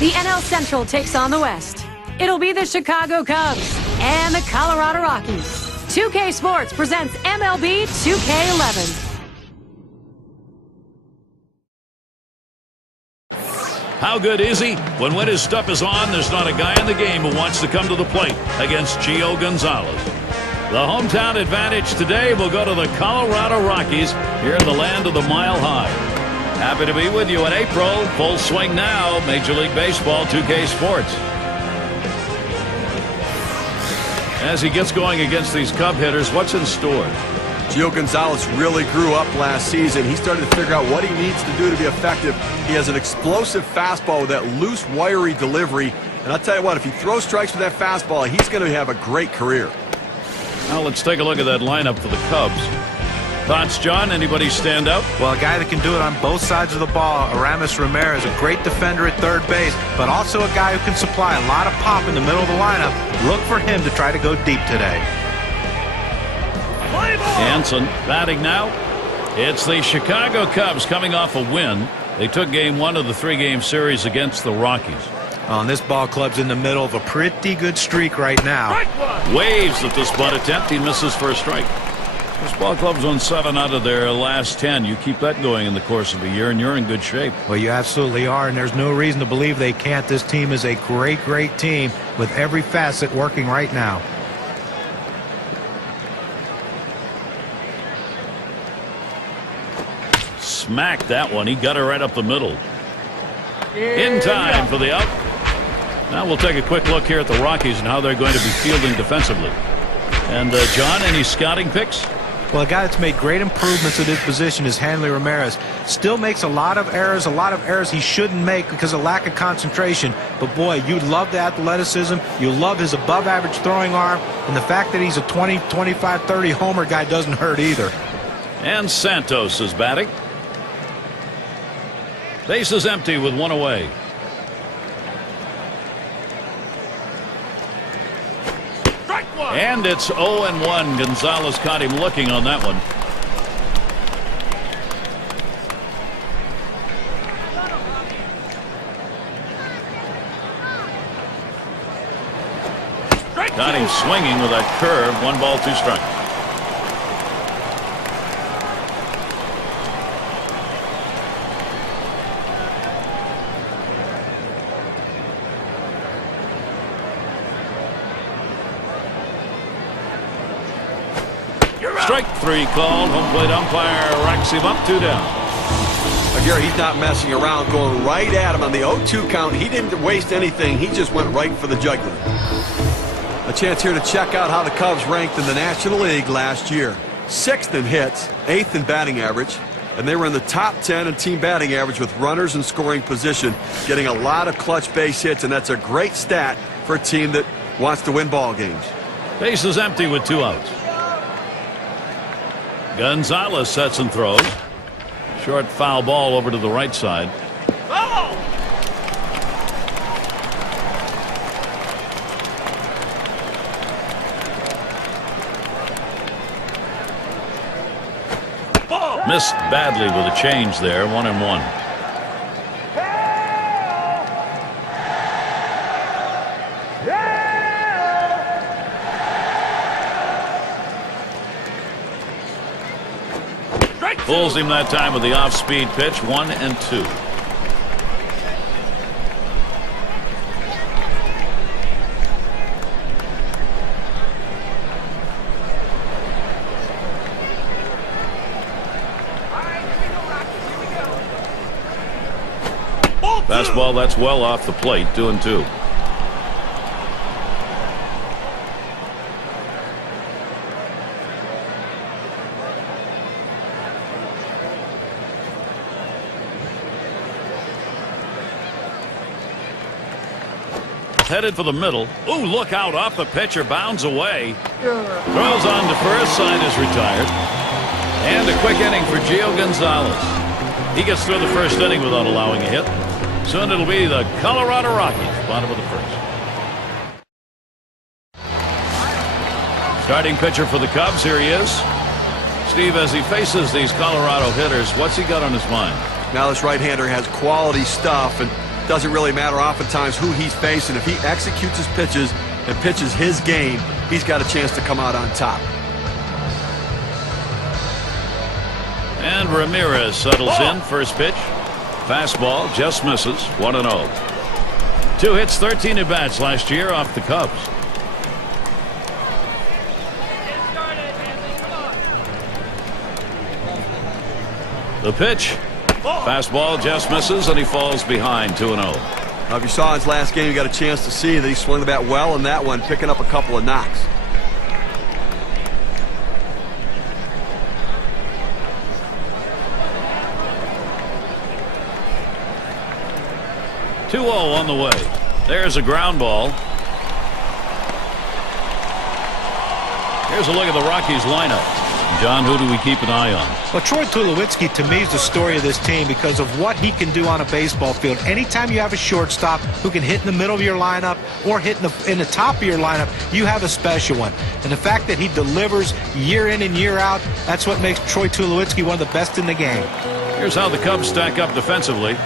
The NL Central takes on the West. It'll be the Chicago Cubs and the Colorado Rockies. 2K Sports presents MLB 2K11. How good is he? When his stuff is on, there's not a guy in the game who wants to come to the plate against Gio Gonzalez. The hometown advantage today will go to the Colorado Rockies here in the land of the Mile High. Happy to be with you in April. Full swing now. Major League Baseball 2K Sports. As he gets going against these Cub hitters, what's in store? Gio Gonzalez really grew up last season. He started to figure out what he needs to do to be effective. He has an explosive fastball with that loose, wiry delivery. And I'll tell you what, if he throws strikes with that fastball, he's going to have a great career. Now let's take a look at that lineup for the Cubs. Thoughts, John? Anybody stand out? Well, a guy that can do it on both sides of the ball. Aramis Ramirez, a great defender at third base, but also a guy who can supply a lot of pop in the middle of the lineup. Look for him to try to go deep today. Hanson batting now. It's the Chicago Cubs coming off a win. They took game 1 of the 3-game series against the Rockies. And this ball club's in the middle of a pretty good streak right now. Waves at this bunt attempt. He misses for a strike. This ball club's won 7 out of their last 10. You keep that going in the course of a year, and you're in good shape. Well, you absolutely are, and there's no reason to believe they can't. This team is a great, great team with every facet working right now. Smacked that one. He got her right up the middle. In time for the out. Now we'll take a quick look here at the Rockies and how they're going to be fielding defensively. And John, any scouting picks? Well, a guy that's made great improvements at his position is Hanley Ramirez. Still makes a lot of errors he shouldn't make because of lack of concentration. But boy, you love the athleticism. You love his above-average throwing arm. And the fact that he's a 20, 25, 30 homer guy doesn't hurt either. And Santos is batting. Base is empty with 1 away. And it's 0-1. Gonzalez caught him looking on that one. Got him swinging with that curve. 1 ball, 2 strikes. Strike 3 called. Home plate umpire racks him up, 2 down. Gary, he's not messing around, going right at him on the 0-2 count. He didn't waste anything. He just went right for the jugular. A chance here to check out how the Cubs ranked in the National League last year. 6th in hits, 8th in batting average, and they were in the top 10 in team batting average with runners in scoring position, getting a lot of clutch base hits, and that's a great stat for a team that wants to win ball games. Base is empty with 2 outs. Gonzalez sets and throws. Short foul ball over to the right side. Oh! Missed badly with a change there. 1-1. Pulls him that time with the off-speed pitch. 1-2. Fastball that's well off the plate. 2-2. Headed for the middle. Ooh, look out, off the pitcher, bounds away. Throws on to first, side is retired. And a quick inning for Gio Gonzalez. He gets through the first inning without allowing a hit. Soon it'll be the Colorado Rockies, bottom of the first. Starting pitcher for the Cubs, here he is. Steve, as he faces these Colorado hitters, what's he got on his mind? Now this right-hander has quality stuff, and Doesn't really matter oftentimes who he's facing. If he executes his pitches and pitches his game, he's got a chance to come out on top. And Ramirez settles in. First pitch. Fastball just misses. 1-0. 2 hits, 13 at-bats last year off the Cubs. The pitch. Fastball just misses, and he falls behind. 2-0. Now, if you saw his last game, you got a chance to see that he swung the bat well in that one, picking up a couple of knocks. On the way. There's a ground ball. Here's a look at the Rockies lineup. John, who do we keep an eye on? Well, Troy Tulowitzki, to me, is the story of this team because of what he can do on a baseball field. Anytime you have a shortstop who can hit in the middle of your lineup or hit in the top of your lineup, you have a special one. And the fact that he delivers year in and year out, that's what makes Troy Tulowitzki one of the best in the game. Here's how the Cubs stack up defensively.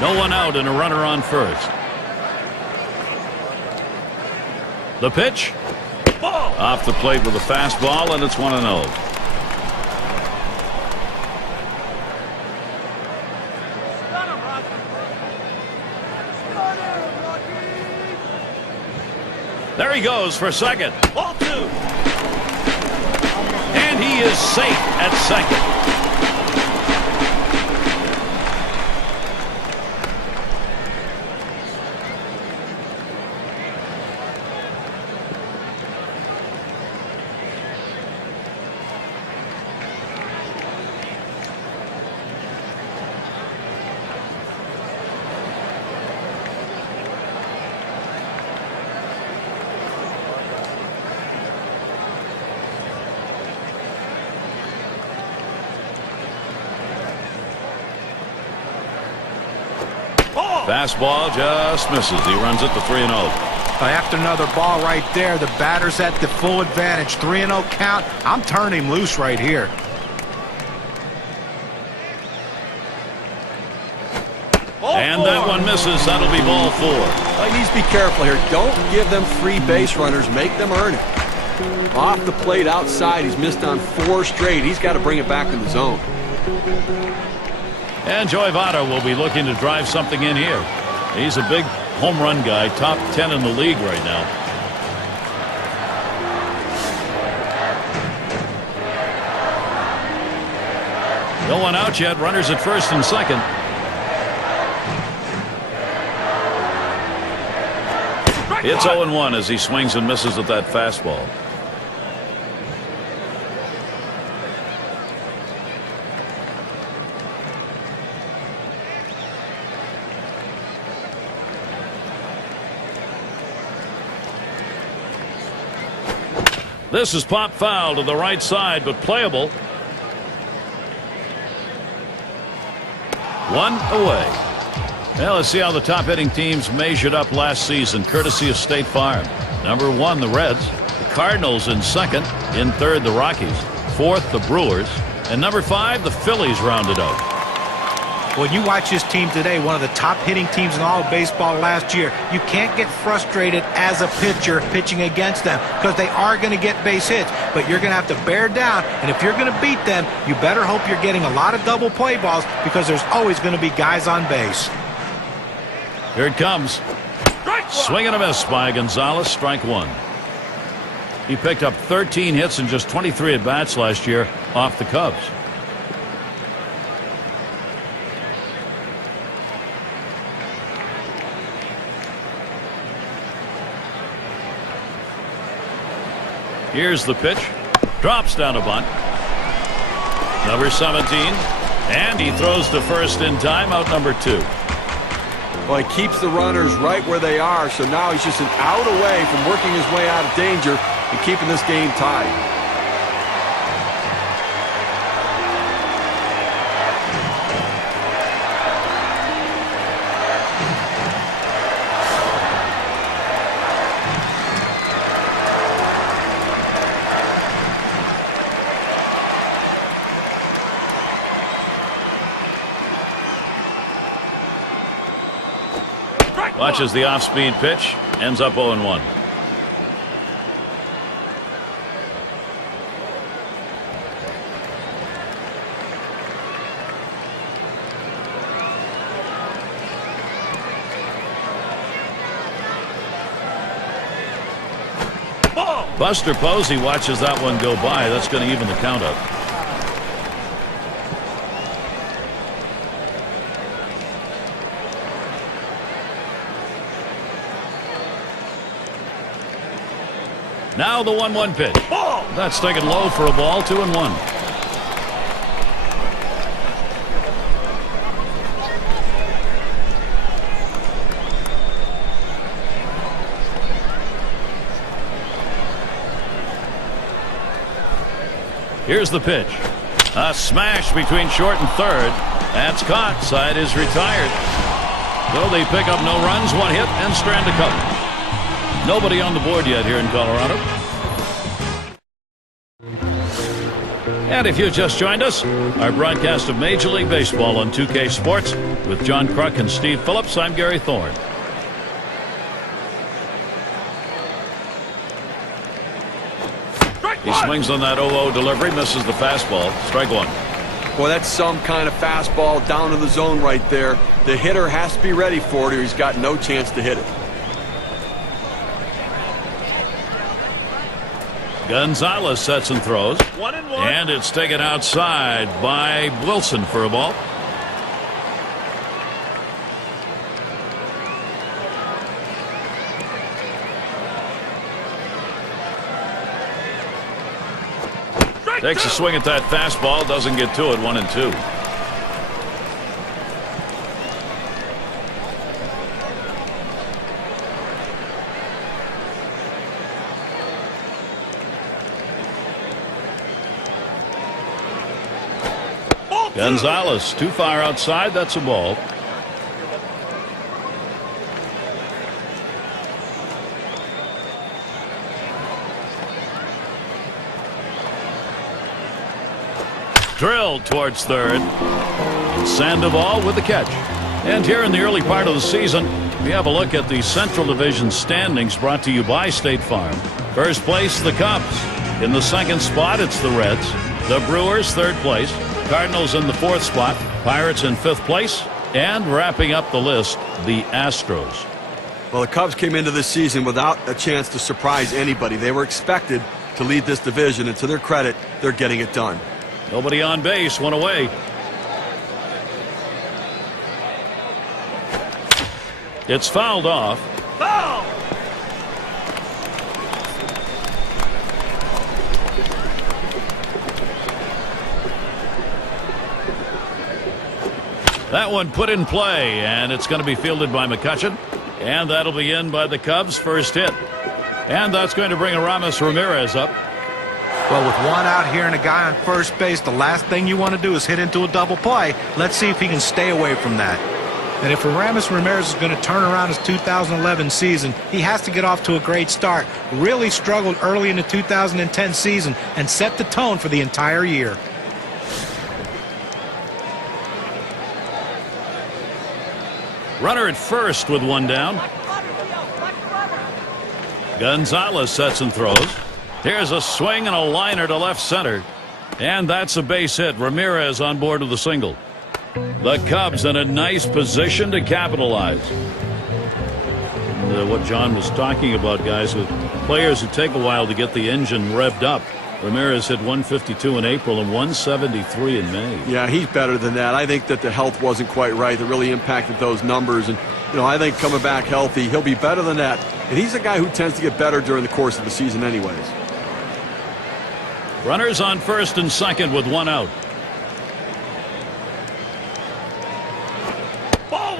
No one out and a runner on first. The pitch. Off the plate with a fastball, and it's 1-0. There he goes for second. Ball 2. And he is safe at second. Fastball just misses. He runs it to 3-0. After another ball right there, the batter's at the full advantage. 3-0 count. I'm turning him loose right here. And that one misses. That'll be ball 4. He needs to be careful here. Don't give them free base runners. Make them earn it. Off the plate outside, he's missed on 4 straight. He's got to bring it back in the zone. And Joey Votto will be looking to drive something in here. He's a big home run guy, top 10 in the league right now. No one out yet. Runners at first and second. It's 0-1 as he swings and misses at that fastball. This is pop foul to the right side, but playable. 1 away. Well, let's see how the top hitting teams measured up last season, courtesy of State Farm. Number 1, the Reds. The Cardinals in second. In third, the Rockies. Fourth, the Brewers. And number 5, the Phillies rounded out. When you watch this team today, one of the top hitting teams in all of baseball last year, you can't get frustrated as a pitcher pitching against them because they are going to get base hits, but you're going to have to bear down, and if you're going to beat them, you better hope you're getting a lot of double play balls because there's always going to be guys on base. Here it comes. Swing and a miss by Gonzalez, strike 1. He picked up 13 hits and just 23 at-bats last year off the Cubs. Here's the pitch. Drops down a bunt. Number 17. And he throws to first in time, out number 2. Well, he keeps the runners right where they are, so now he's just an out away from working his way out of danger and keeping this game tied. Watches the off-speed pitch. Ends up 0-1. Buster Posey watches that one go by. That's going to even the count up. Now the 1-1 pitch. That's taken low for a ball. 2-1. Here's the pitch. A smash between short and third. That's caught. Side is retired. So they pick up no runs, one hit, and strand a couple. Nobody on the board yet here in Colorado. And if you've just joined us, our broadcast of Major League Baseball on 2K Sports with John Kruk and Steve Phillips. I'm Gary Thorne. He swings on that 0-0 delivery, misses the fastball. Strike one. Boy, that's some kind of fastball down in the zone right there. The hitter has to be ready for it or he's got no chance to hit it. Gonzalez sets and throws. 1-1. And it's taken outside by Wilson for a ball. Takes a swing at that fastball, doesn't get to it. 1-2. Gonzalez too far outside. That's a ball. Drilled towards third. Sandoval with the catch. And here in the early part of the season, we have a look at the Central Division standings brought to you by State Farm. First place, the Cubs. In the second spot, it's the Reds. The Brewers, third place. Cardinals in the fourth spot. Pirates in fifth place. And wrapping up the list, the Astros. Well, the Cubs came into this season without a chance to surprise anybody. They were expected to lead this division, and to their credit, they're getting it done. Nobody on base, one away. It's fouled off. Foul! That one put in play, and it's going to be fielded by McCutchen. And that'll be in by the Cubs' first hit. And that's going to bring Aramis Ramirez up. Well, with one out here and a guy on first base, the last thing you want to do is hit into a double play. Let's see if he can stay away from that. And if Aramis Ramirez is going to turn around his 2011 season, he has to get off to a great start. Really struggled early in the 2010 season and set the tone for the entire year. Runner at first with one down. Gonzalez sets and throws. Here's a swing and a liner to left center. And that's a base hit. Ramirez on board with a single. The Cubs in a nice position to capitalize. And, what John was talking about, guys, with players who take a while to get the engine revved up. Ramirez hit 152 in April and 173 in May. Yeah, he's better than that. I think that the health wasn't quite right. That really impacted those numbers. And, you know, I think coming back healthy, he'll be better than that. And he's a guy who tends to get better during the course of the season anyways. Runners on first and second with one out.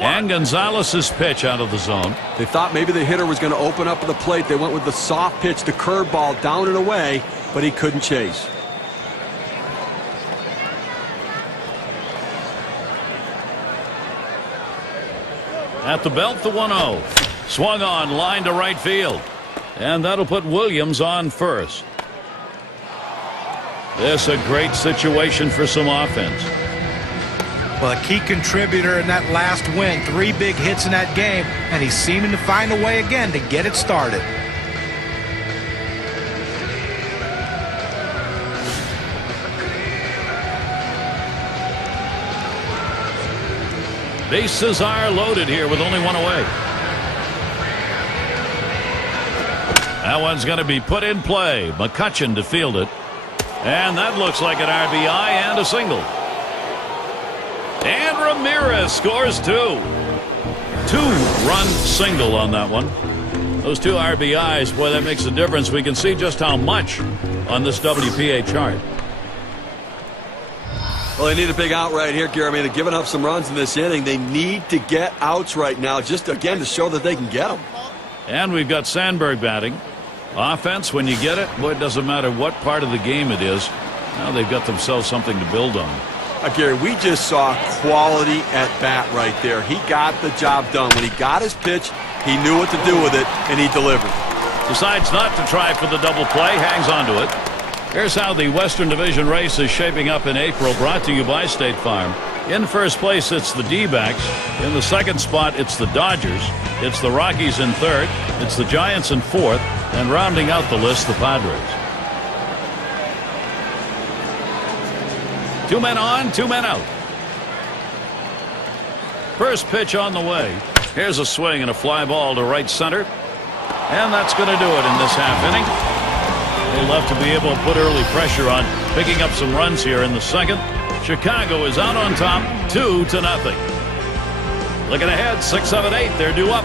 And Gonzalez's pitch out of the zone. They thought maybe the hitter was going to open up at the plate. They went with the soft pitch, the curveball down and away, but he couldn't chase. At the belt, the 1-0. Swung on, line to right field. And that'll put Williams on first. This a great situation for some offense. Well, a key contributor in that last win, 3 big hits in that game, and he's seeming to find a way again to get it started. Bases are loaded here with only 1 away. That one's going to be put in play. McCutchen to field it. And that looks like an RBI and a single. And Ramirez scores 2. 2-run single on that one. Those 2 RBIs, boy, that makes a difference. We can see just how much on this WPA chart. Well, they need a big out right here, Gary. I mean, they're giving up some runs in this inning. They need to get outs right now, just again to show that they can get them. And we've got Sandberg batting. Offense, when you get it, boy, it doesn't matter what part of the game it is. Now they've got themselves something to build on. Gary, we just saw quality at bat right there. He got the job done. When he got his pitch, he knew what to do with it, and he delivered. Decides not to try for the double play, hangs on to it. Here's how the Western Division race is shaping up in April, brought to you by State Farm. In first place, it's the D-backs. In the second spot, it's the Dodgers. It's the Rockies in third. It's the Giants in fourth. And rounding out the list, the Padres. 2 men on, 2 men out. First pitch on the way. Here's a swing and a fly ball to right center. And that's going to do it in this half inning. They'll have to be able to put early pressure on, picking up some runs here in the second. Chicago is out on top, 2-0. Looking ahead, 6, 7, 8. They're due up.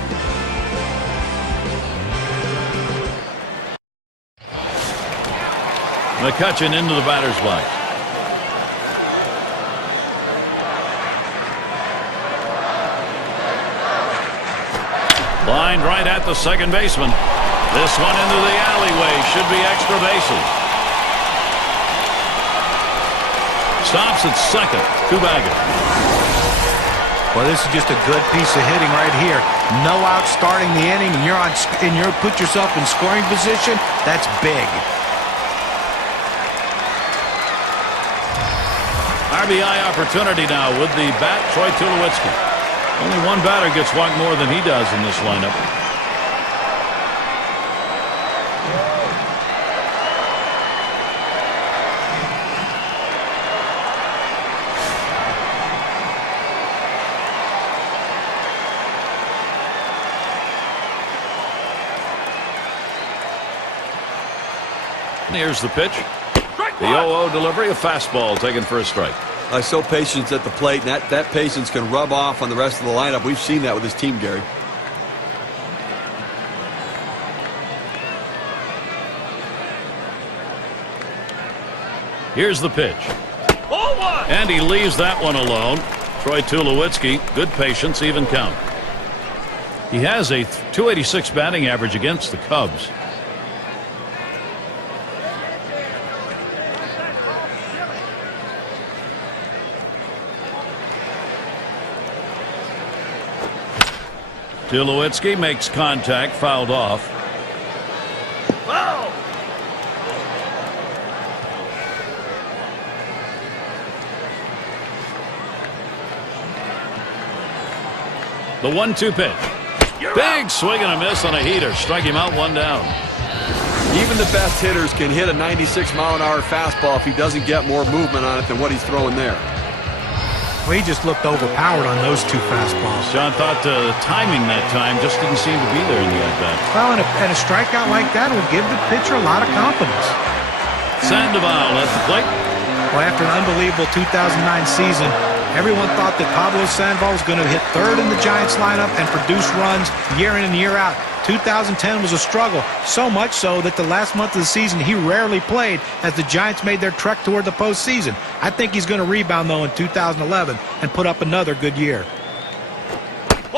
McCutchen into the batter's box. Lined right at the second baseman. This one into the alleyway. Should be extra bases. Stops at second. 2 baggers. Well, this is just a good piece of hitting right here. No out starting the inning, and you're put yourself in scoring position. That's big. RBI opportunity now with the bat, Troy Tulowitzki. Only 1 batter gets walked more than he does in this lineup. Here's the pitch. The 0-0 delivery, a fastball taken for a strike. So patience at the plate, and that patience can rub off on the rest of the lineup. We've seen that with this team, Gary. Here's the pitch. And he leaves that one alone. Troy Tulowitzki, good patience, even count. He has a .286 batting average against the Cubs. Tulowitzki makes contact, fouled off. Wow. The 1-2 pitch. Big swing and a miss on a heater. Strike him out, 1 down. Even the best hitters can hit a 96-mile-an-hour fastball if he doesn't get more movement on it than what he's throwing there. Well, he just looked overpowered on those 2 fastballs. John thought the timing that time just didn't seem to be there in the at-bat. Well, and a strikeout like that will give the pitcher a lot of confidence. Sandoval at the plate. Well, after an unbelievable 2009 season, everyone thought that Pablo Sandoval was going to hit third in the Giants lineup and produce runs year in and year out. 2010 was a struggle, so much so that the last month of the season he rarely played as the Giants made their trek toward the postseason. I think he's going to rebound, though, in 2011 and put up another good year.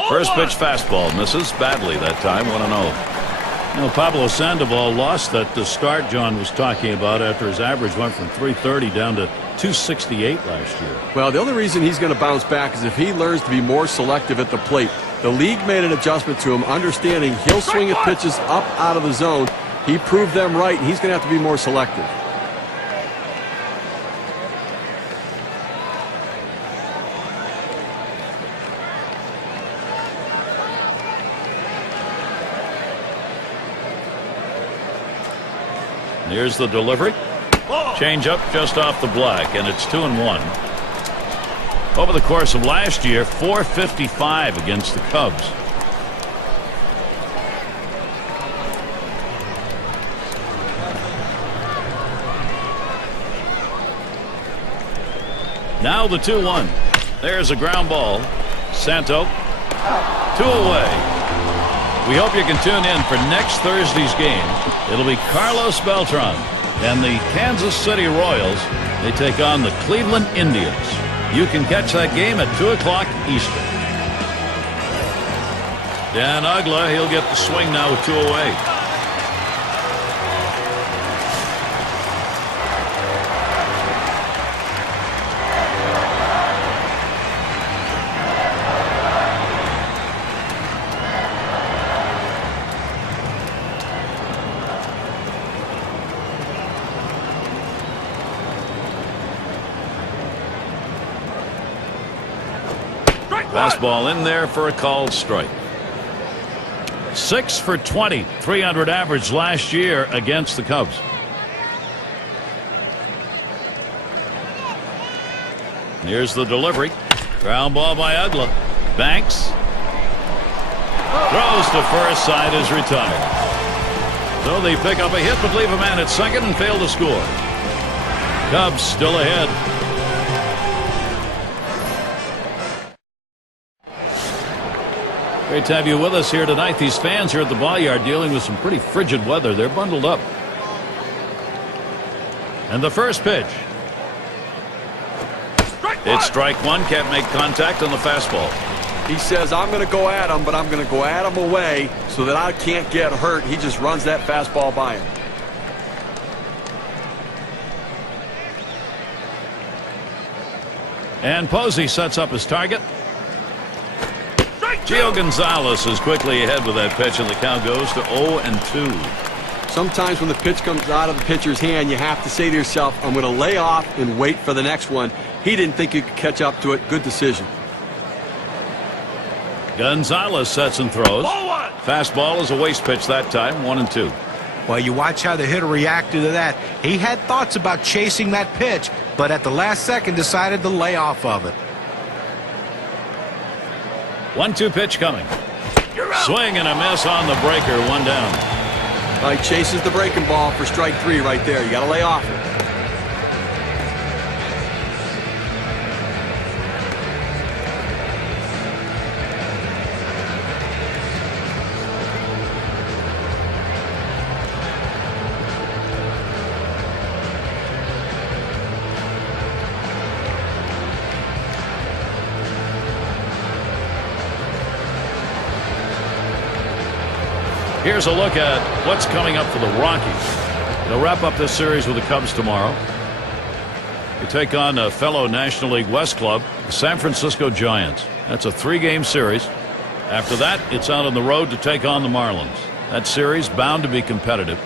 First pitch fastball misses badly that time, 1-0. You know, Pablo Sandoval lost that the start John was talking about after his average went from 330 down to 268 last year. Well, the only reason he's going to bounce back is if he learns to be more selective at the plate. The league made an adjustment to him, understanding he'll swing at pitches up out of the zone. He proved them right, and he's going to have to be more selective. Here's the delivery. Change up just off the black, and it's 2-1. Over the course of last year, .455 against the Cubs. Now the 2-1. There's a ground ball. Santo. 2 away. We hope you can tune in for next Thursday's game. It'll be Carlos Beltran and the Kansas City Royals. They take on the Cleveland Indians. You can catch that game at 2 o'clock Eastern. Dan Uggla, he'll get the swing now with 2 away. Fastball in there for a called strike. 6 for 20, 300 average last year against the Cubs. Here's the delivery. Ground ball by Uggla. Banks. Throws to first, side is retired. So they pick up a hit but leave a man at second and fail to score. Cubs still ahead. Great to have you with us here tonight. These fans here at the ball yard dealing with some pretty frigid weather. They're bundled up. And the first pitch. It's strike one. Can't make contact on the fastball. He says, I'm going to go at him, but I'm going to go at him away so that I can't get hurt. He just runs that fastball by him. And Posey sets up his target. Gio Gonzalez is quickly ahead with that pitch, and the count goes to 0-2. Sometimes when the pitch comes out of the pitcher's hand, you have to say to yourself, I'm going to lay off and wait for the next one. He didn't think he could catch up to it. Good decision. Gonzalez sets and throws. Fastball is a waste pitch that time, 1-2. Well, you watch how the hitter reacted to that. He had thoughts about chasing that pitch, but at the last second decided to lay off of it. 1-2 pitch coming. Swing and a miss on the breaker, 1 down. He chases the breaking ball for strike 3 right there. You got to lay off it. Here's a look at what's coming up for the Rockies. They'll wrap up this series with the Cubs tomorrow. They take on a fellow National League West club, the San Francisco Giants. That's a 3-game series. After that, it's out on the road to take on the Marlins. That series bound to be competitive.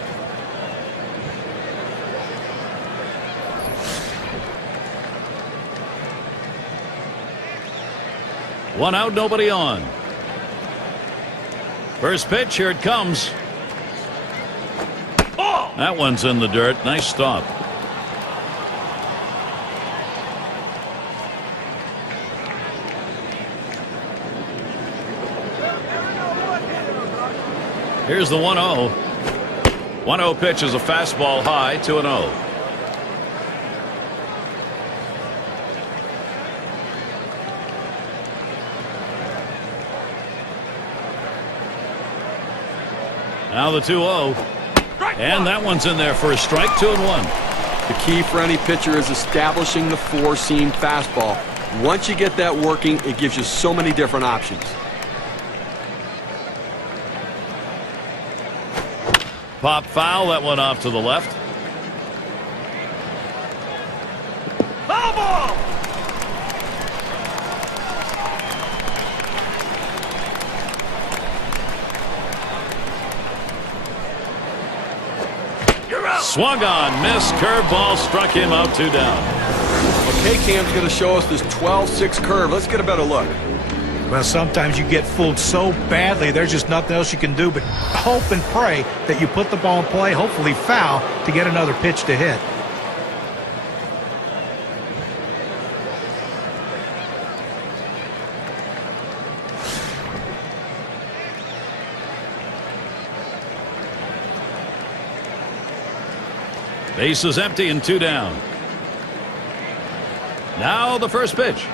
One out, nobody on. First pitch, here it comes. That one's in the dirt. Nice stop. Here's the 1-0. 1-0 pitch is a fastball high, 2-0. Now the 2-0. And that one's in there for a strike, 2-1. The key for any pitcher is establishing the 4-seam fastball. Once you get that working, it gives you so many different options. Pop foul, that one off to the left. Foul ball! Swung on, missed, curveball, struck him out, 2 down. Well, K-Cam's going to show us this 12-6 curve. Let's get a better look. Well, sometimes you get fooled so badly, there's just nothing else you can do but hope and pray that you put the ball in play, hopefully foul, to get another pitch to hit. Base is empty and 2 down. Now the first pitch.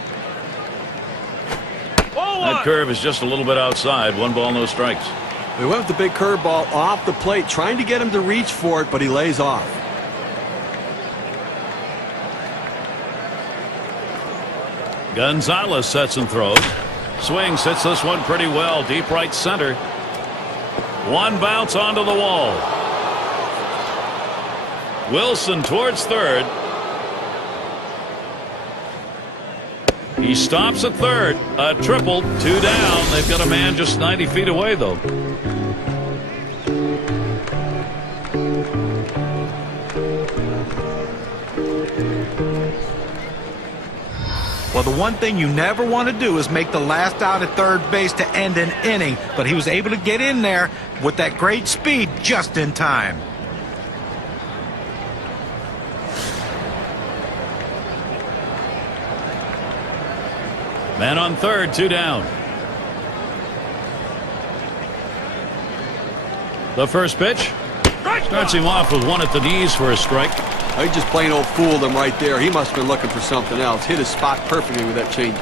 That curve is just a little bit outside. 1 ball, no strikes. They went with the big curveball off the plate, trying to get him to reach for it, but he lays off. Gonzalez sets and throws. Swings, hits this one pretty well. Deep right center. 1 bounce onto the wall. Wilson towards third. He stops at third. A triple, 2 down. They've got a man just 90 feet away, though. Well, the one thing you never want to do is make the last out at third base to end an inning, but he was able to get in there with that great speed just in time. Man on third, 2 down. The first pitch starts him off with 1 at the knees for a strike. He just plain old fooled him right there. He must have been looking for something else. Hit his spot perfectly with that changeup.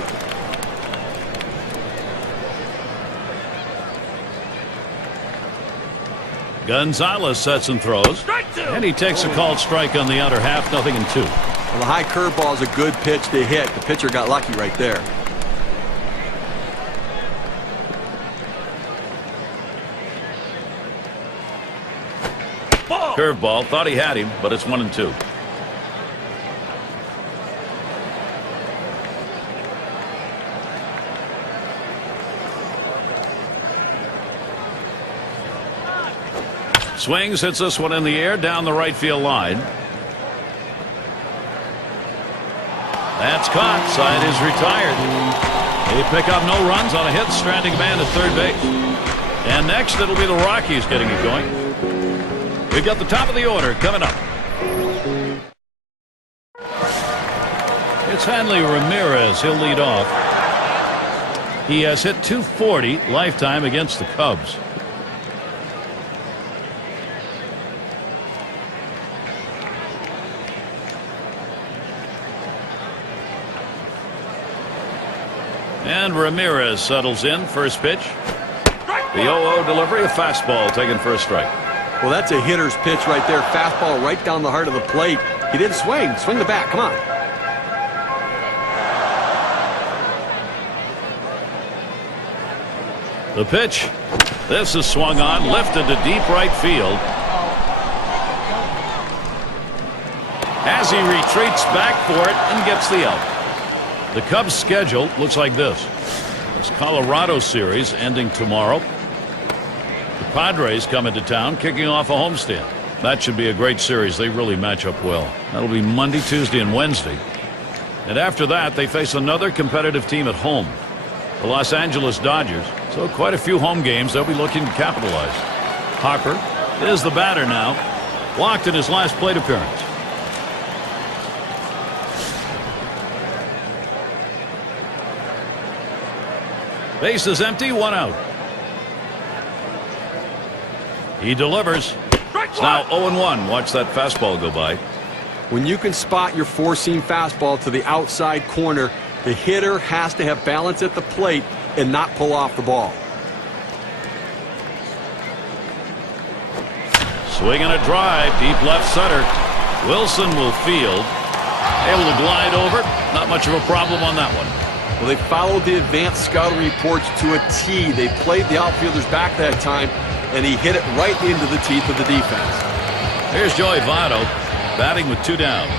Gonzalez sets and throws. And he takes a called strike on the outer half, 0-2. Well, the high curveball is a good pitch to hit. The pitcher got lucky right there. Curveball, thought he had him, but it's 1-2. Swings, hits this one in the air down the right field line. That's caught. Side is retired. They pick up no runs on a hit, stranding man at third base. And next it'll be the Rockies getting it going. We've got the top of the order coming up. It's Hanley Ramirez. He'll lead off. He has hit .240 lifetime against the Cubs. And Ramirez settles in. First pitch. The 0-0 delivery, a fastball taken for a strike. Well, that's a hitter's pitch right there. Fastball right down the heart of the plate. He didn't swing. Swing the bat. Come on. The pitch. This is swung on, lifted to deep right field. As he retreats back for it and gets the out. The Cubs' schedule looks like this. This Colorado series ending tomorrow. The Padres come into town, kicking off a homestand. That should be a great series. They really match up well. That'll be Monday, Tuesday, and Wednesday. And after that, they face another competitive team at home, the Los Angeles Dodgers. So quite a few home games they'll be looking to capitalize. Harper is the batter now. Walked in his last plate appearance. Base is empty, 1 out. He delivers. It's now 0-1. Watch that fastball go by. When you can spot your four-seam fastball to the outside corner, the hitter has to have balance at the plate and not pull off the ball. Swing and a drive, deep left center. Wilson will field. Able to glide over. Not much of a problem on that one. Well, they followed the advanced scouting reports to a T. They played the outfielders back that time, and he hit it right into the teeth of the defense. Here's Joey Votto batting with 2 down.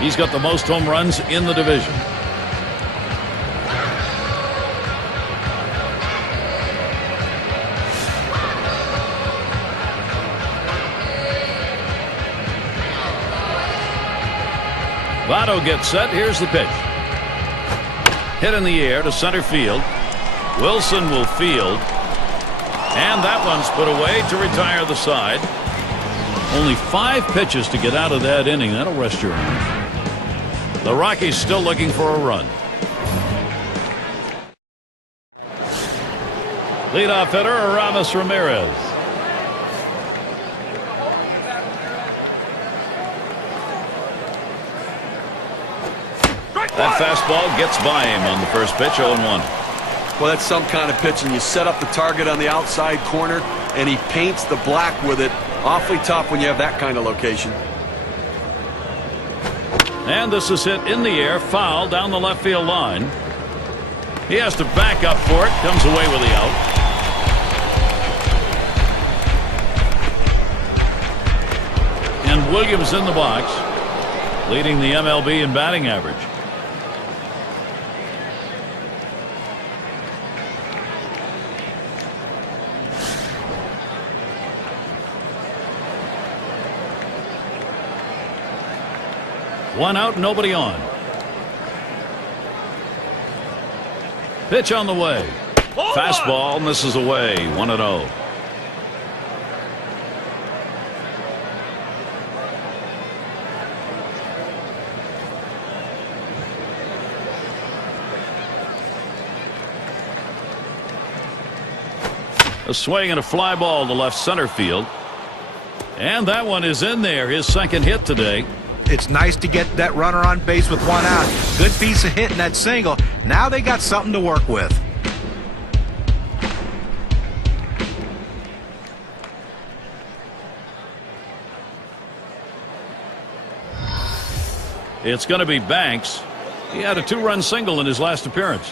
He's got the most home runs in the division. Votto gets set. Here's the pitch. Hit in the air to center field. Wilson will field. And that one's put away to retire the side. Only 5 pitches to get out of that inning. That'll rest your arm. The Rockies still looking for a run. Leadoff hitter, Aramis Ramirez. That fastball gets by him on the first pitch, 0-1. Well, that's some kind of pitch, and you set up the target on the outside corner, and he paints the black with it. Awfully tough when you have that kind of location. And this is hit in the air, foul down the left field line. He has to back up for it, comes away with the out. And Williams in the box, leading the MLB in batting average. One out, nobody on. Pitch on the way. Fastball misses away, 1-0. A swing and a fly ball to left center field. And that one is in there, his second hit today. It's nice to get that runner on base with 1 out. Good piece of hitting that single. Now they got something to work with. It's going to be Banks. He had a 2-run single in his last appearance.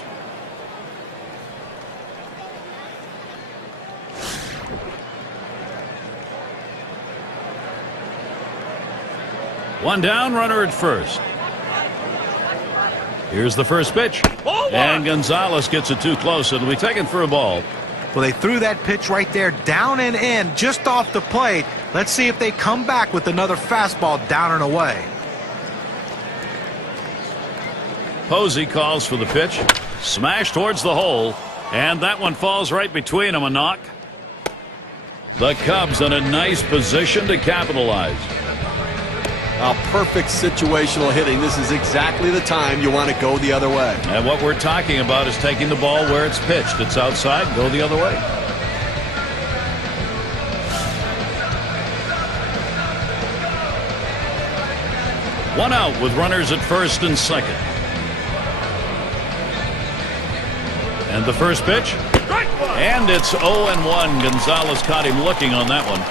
One down, runner at first. Here's the first pitch. And Gonzalez gets it too close. It'll be taken for a ball. Well, they threw that pitch right there down and in, just off the plate. Let's see if they come back with another fastball down and away. Posey calls for the pitch. Smash towards the hole. And that one falls right between them, a knock. The Cubs in a nice position to capitalize. Perfect situational hitting. This is exactly the time you want to go the other way. And what we're talking about is taking the ball where it's pitched. It's outside, go the other way. One out with runners at first and second. And the first pitch. And it's 0-1. Gonzalez caught him looking on that one.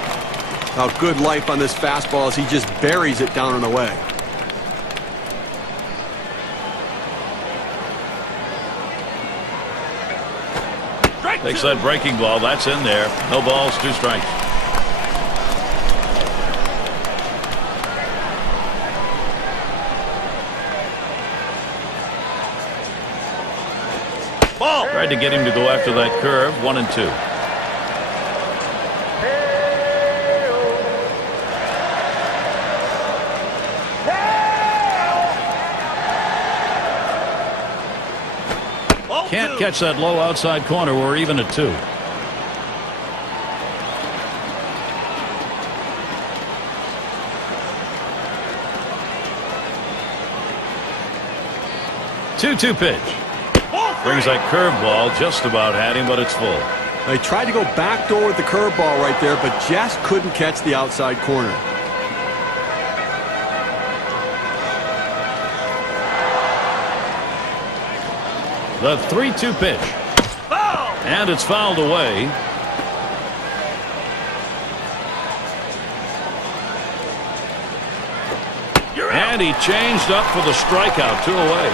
Good life on this fastball as he just buries it down and away. Takes that breaking ball. That's in there. No balls, 2 strikes. Ball. Tried to get him to go after that curve. 1-2. Can't catch that low outside corner. We're even at 2. Two pitch. Brings that curveball. Just about had him, but it's full. They tried to go backdoor with the curveball right there, but just couldn't catch the outside corner. The 3-2 pitch. And it's fouled away. And he changed up for the strikeout. 2 away.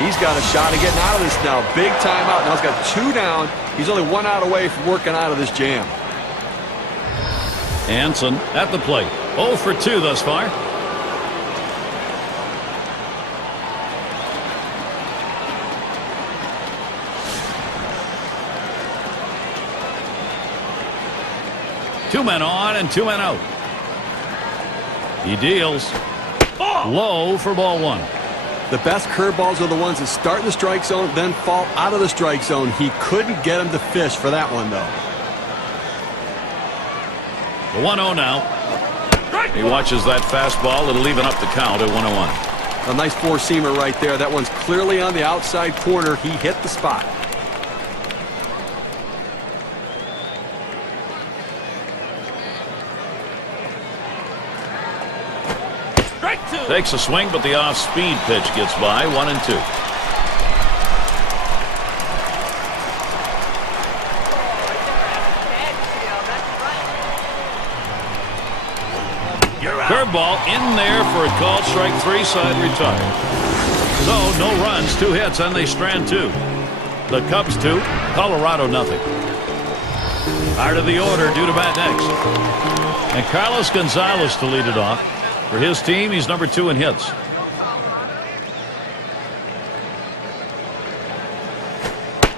He's got a shot at getting out of this now. Big timeout. Now he's got 2 down. He's only 1 out away from working out of this jam. Anson at the plate. 0 for 2 thus far. Two men on and 2 men out. He deals low for ball 1. The best curveballs are the ones that start in the strike zone, then fall out of the strike zone. He couldn't get him to fish for that one, though. The 1-0 now. He watches that fastball. It'll even up the count at 1-1. A nice four-seamer right there. That one's clearly on the outside corner. He hit the spot. Takes a swing, but the off-speed pitch gets by. 1-2. Curveball in there for a called strike 3, side retired. So no runs, 2 hits, and they strand 2. The Cubs 2, Colorado nothing. Higher to the order, due to bat next. And Carlos Gonzalez to lead it off. For his team, he's number 2 in hits.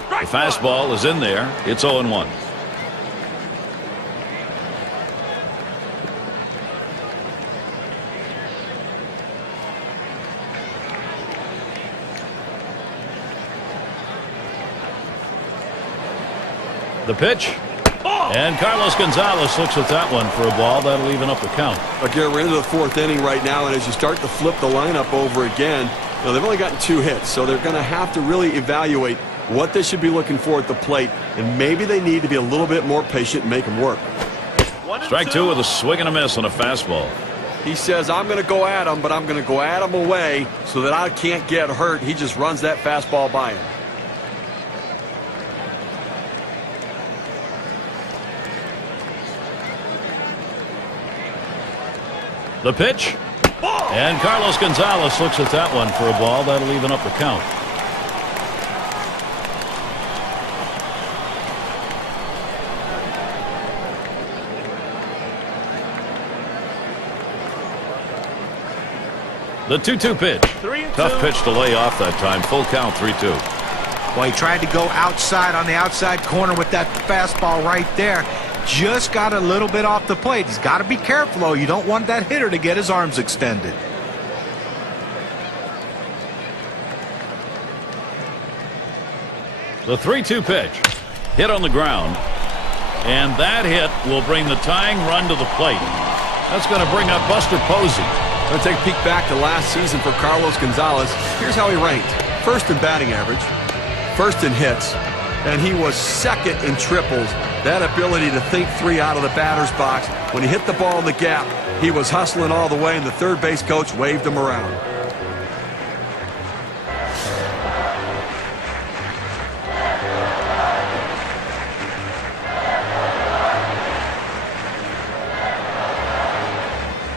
The fastball is in there. It's 0-1. The pitch. And Carlos Gonzalez looks at that one for a ball. That'll even up the count. Again, we're into the 4th inning right now, and as you start to flip the lineup over again, they've only gotten 2 hits, so they're going to have to really evaluate what they should be looking for at the plate, and maybe they need to be a little bit more patient and make them work. Strike 2 with a swing and a miss on a fastball. He says, I'm going to go at him, but I'm going to go at him away so that I can't get hurt. He just runs that fastball by him. The pitch. And Carlos Gonzalez looks at that one for a ball. That'll even up the count. The 2-2 pitch. Tough pitch to lay off that time. Full count, 3-2. Well, he tried to go outside on the outside corner with that fastball right there. Just got a little bit off the plate. He's got to be careful, though. You don't want that hitter to get his arms extended. The 3-2 pitch. Hit on the ground. And that hit will bring the tying run to the plate. That's going to bring up Buster Posey. Let's take a peek back to last season for Carlos Gonzalez. Here's how he ranked. 1st in batting average, 1st in hits, and he was 2nd in triples. That ability to think 3 out of the batter's box. When he hit the ball in the gap, he was hustling all the way, and the third base coach waved him around.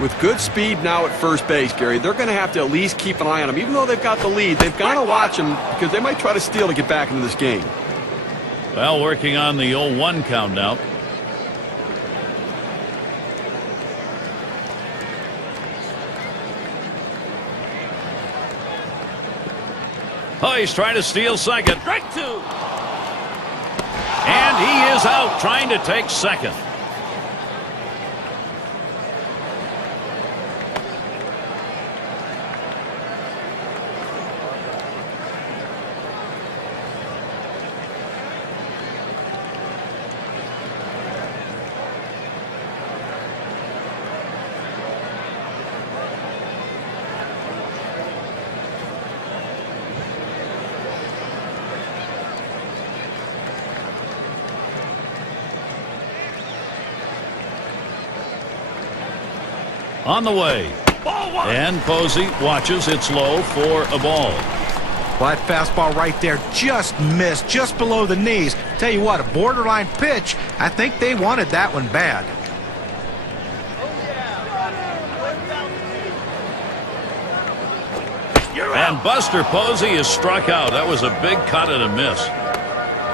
With good speed now at first base, Gary, they're going to have to at least keep an eye on him. Even though they've got the lead, they've got to watch him because they might try to steal to get back into this game. Well, working on the 0-1 count now. Oh, he's trying to steal second. Strike 2. And he is out trying to take second. On the way. And Posey watches. It's low for a ball. Well, that fastball right there just missed, just below the knees. Tell you what, a borderline pitch. I think they wanted that one bad. And Buster Posey is struck out. That was a big cut and a miss.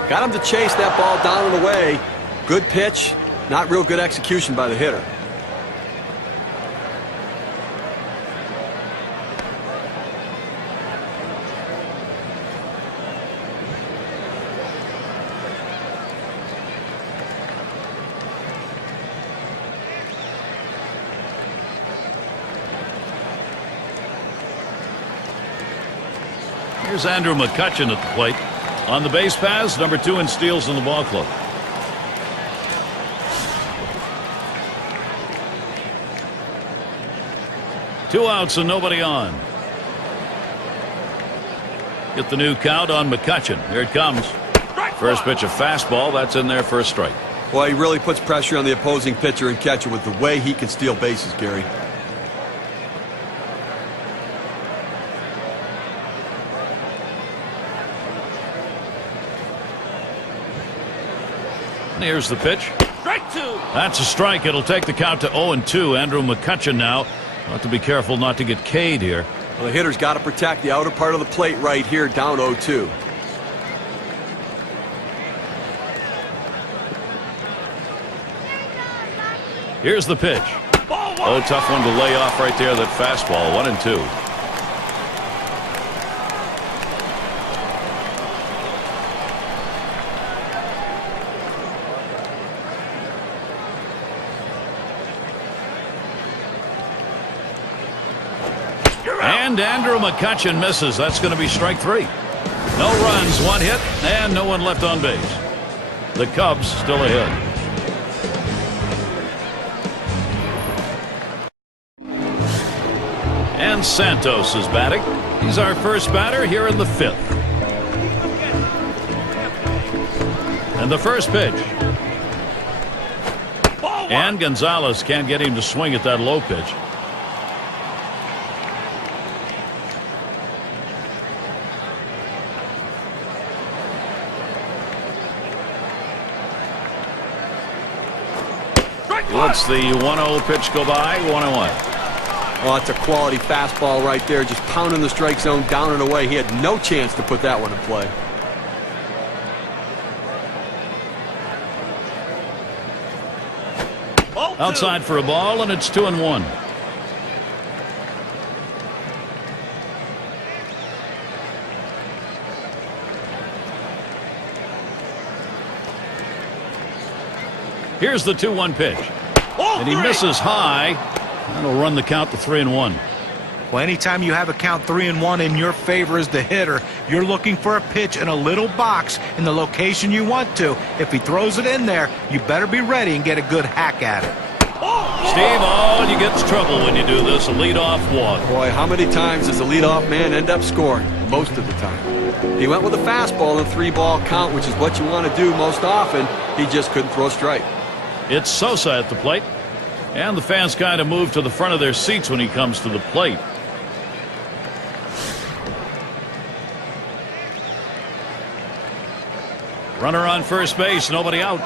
Got him to chase that ball down and away. Good pitch, not real good execution by the hitter. Here's Andrew McCutchen at the plate. On the base paths, number 2 in steals in the ball club. Two outs and nobody on. Get the new count on McCutchen. Here it comes. First pitch, a fastball. That's in there for a strike. Well, he really puts pressure on the opposing pitcher and catcher with the way he can steal bases, Gary. Here's the pitch. Strike 2. That's a strike. It'll take the count to 0-2. Andrew McCutchen now. Have to be careful not to get K'd here. Well, the hitter's got to protect the outer part of the plate right here, down 0-2. Here's the pitch. Oh, tough one to lay off right there. That fastball. 1-2. And Andrew McCutchen misses. That's going to be strike 3. No runs, 1 hit, and no one left on base. The Cubs still ahead. And Santos is batting. He's our first batter here in the 5th. And the first pitch. And Gonzalez can't get him to swing at that low pitch. Let's the 1-0 pitch go by. 1-1. Oh, that's a quality fastball right there, just pounding the strike zone down and away. He had no chance to put that one in play. Outside for a ball, and it's 2-1. Here's the 2-1 pitch. And he misses high. That'll run the count to 3-1. Well, anytime you have a count 3-1 in your favor as the hitter, you're looking for a pitch in a little box in the location you want to. If he throws it in there, you better be ready and get a good hack at it. Steve, all you get is trouble when you do this. A leadoff walk. Boy, how many times does the leadoff man end up scoring? Most of the time. He went with a fastball in a 3-ball count, which is what you want to do most often. He just couldn't throw a strike. It's Sosa at the plate. And the fans kind of move to the front of their seats when he comes to the plate. Runner on first base, nobody out.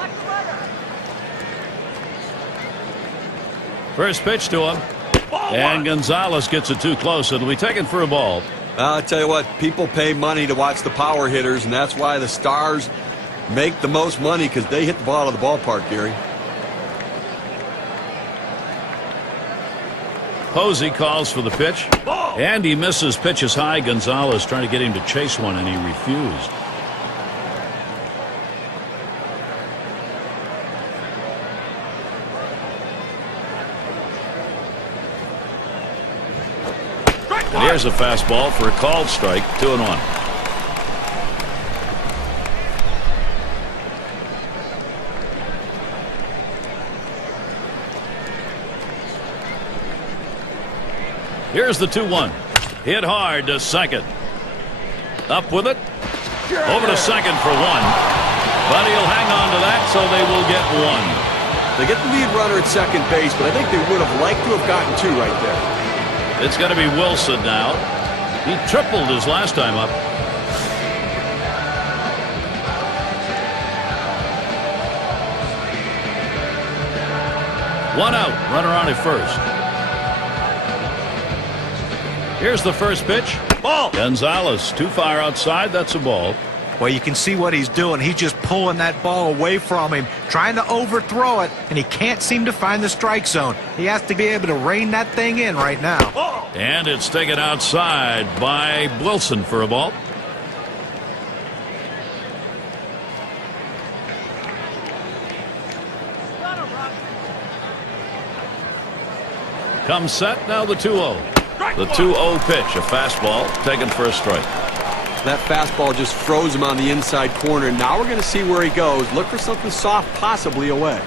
First pitch to him. And Gonzalez gets it too close. It'll be taken for a ball. I'll tell you what, people pay money to watch the power hitters, and that's why the stars make the most money, because they hit the ball out of the ballpark, Gary. Posey calls for the pitch. And he misses. Pitches high. Gonzalez trying to get him to chase one, and he refused. And here's a fastball for a called strike. 2-1. Here's the 2-1. Hit hard to second. Up with it. Over to second for 1. But he'll hang on to that, so they will get 1. They get the lead runner at second base, but I think they would have liked to have gotten 2 right there. It's going to be Wilson now. He tripled his last time up. One out. Runner on at first. Here's the first pitch. Ball. Gonzalez too far outside. That's a ball. Well, you can see what he's doing. He's just pulling that ball away from him, trying to overthrow it, and he can't seem to find the strike zone. He has to be able to rein that thing in right now. And it's taken outside by Wilson for a ball. Comes set, now the 2-0. The 2-0 pitch, a fastball, taken for a strike. That fastball just froze him on the inside corner. Now we're going to see where he goes. Look for something soft, possibly away.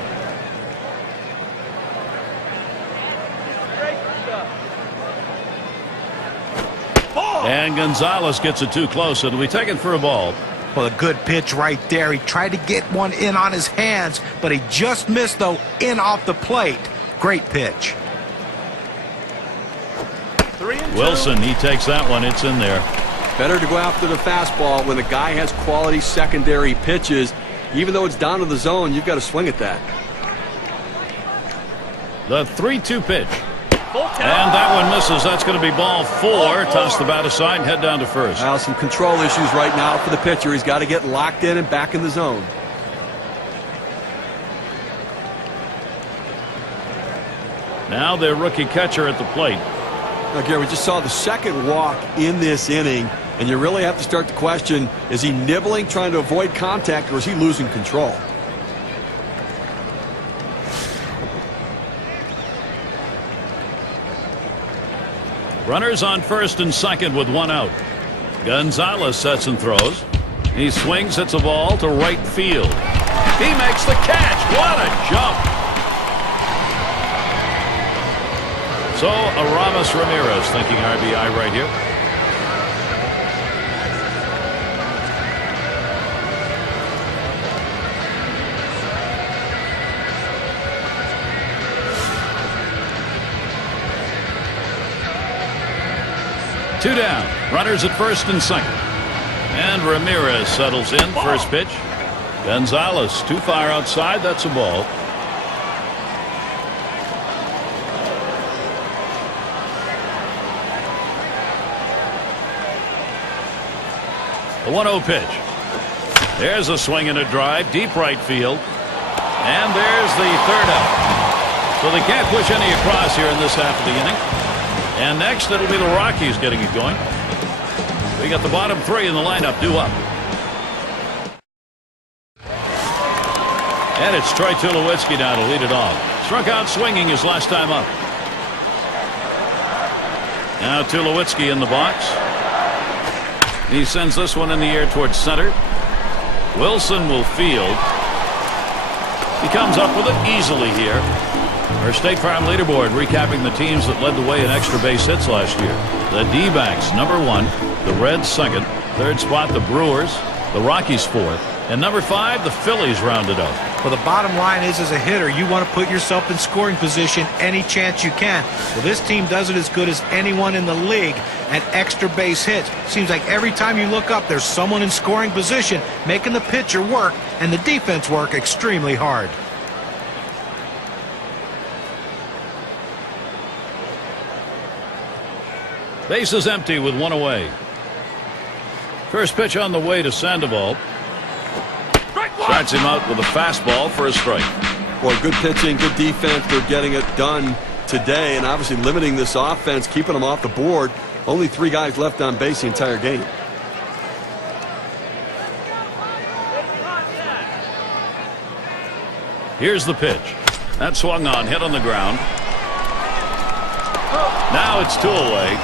And Gonzalez gets it too close. It'll be taken for a ball. Well, a good pitch right there. He tried to get one in on his hands, but he just missed, though, in off the plate. Great pitch. Wilson, he takes that one. It's in there. Better to go after the fastball when the guy has quality secondary pitches. Even though it's down to the zone, you've got to swing at that. The 3-2 pitch. And that one misses. That's going to be ball 4. Toss the bat aside and head down to first. Well, some control issues right now for the pitcher. He's got to get locked in and back in the zone. Now their rookie catcher at the plate. Now, Gary, we just saw the second walk in this inning, and you really have to start to question, is he nibbling, trying to avoid contact, or is he losing control? Runners on first and second with one out. Gonzalez sets and throws. He swings, hits a ball to right field. He makes the catch. What a jump. So Aramis Ramirez thinking RBI right here. Two down. Runners at first and second. And Ramirez settles in. First pitch. Gonzalez too far outside. That's a ball. The 1-0 pitch. There's a swing and a drive. Deep right field. And there's the third out. So they can't push any across here in this half of the inning. And next, it'll be the Rockies getting it going. We got the bottom 3 in the lineup due up. And it's Troy Tulowitzki now to lead it off. Struck out swinging his last time up. Now Tulowitzki in the box. He sends this one in the air towards center. Wilson will field. He comes up with it easily here. Our State Farm leaderboard recapping the teams that led the way in extra base hits last year. The D-backs, number 1. The Reds, second. Third spot, the Brewers. The Rockies, fourth. And number 5, the Phillies rounded up. Well, the bottom line is, as a hitter, you want to put yourself in scoring position any chance you can. Well, this team does it as good as anyone in the league at extra base hits. Seems like every time you look up, there's someone in scoring position making the pitcher work and the defense work extremely hard. Base is empty with one away. First pitch on the way to Sandoval. Starts him out with a fastball for a strike. Boy, good pitching, good defense. They're getting it done today, and obviously limiting this offense, keeping them off the board. Only 3 guys left on base the entire game. Here's the pitch. That swung on, hit on the ground. Now it's 2 away.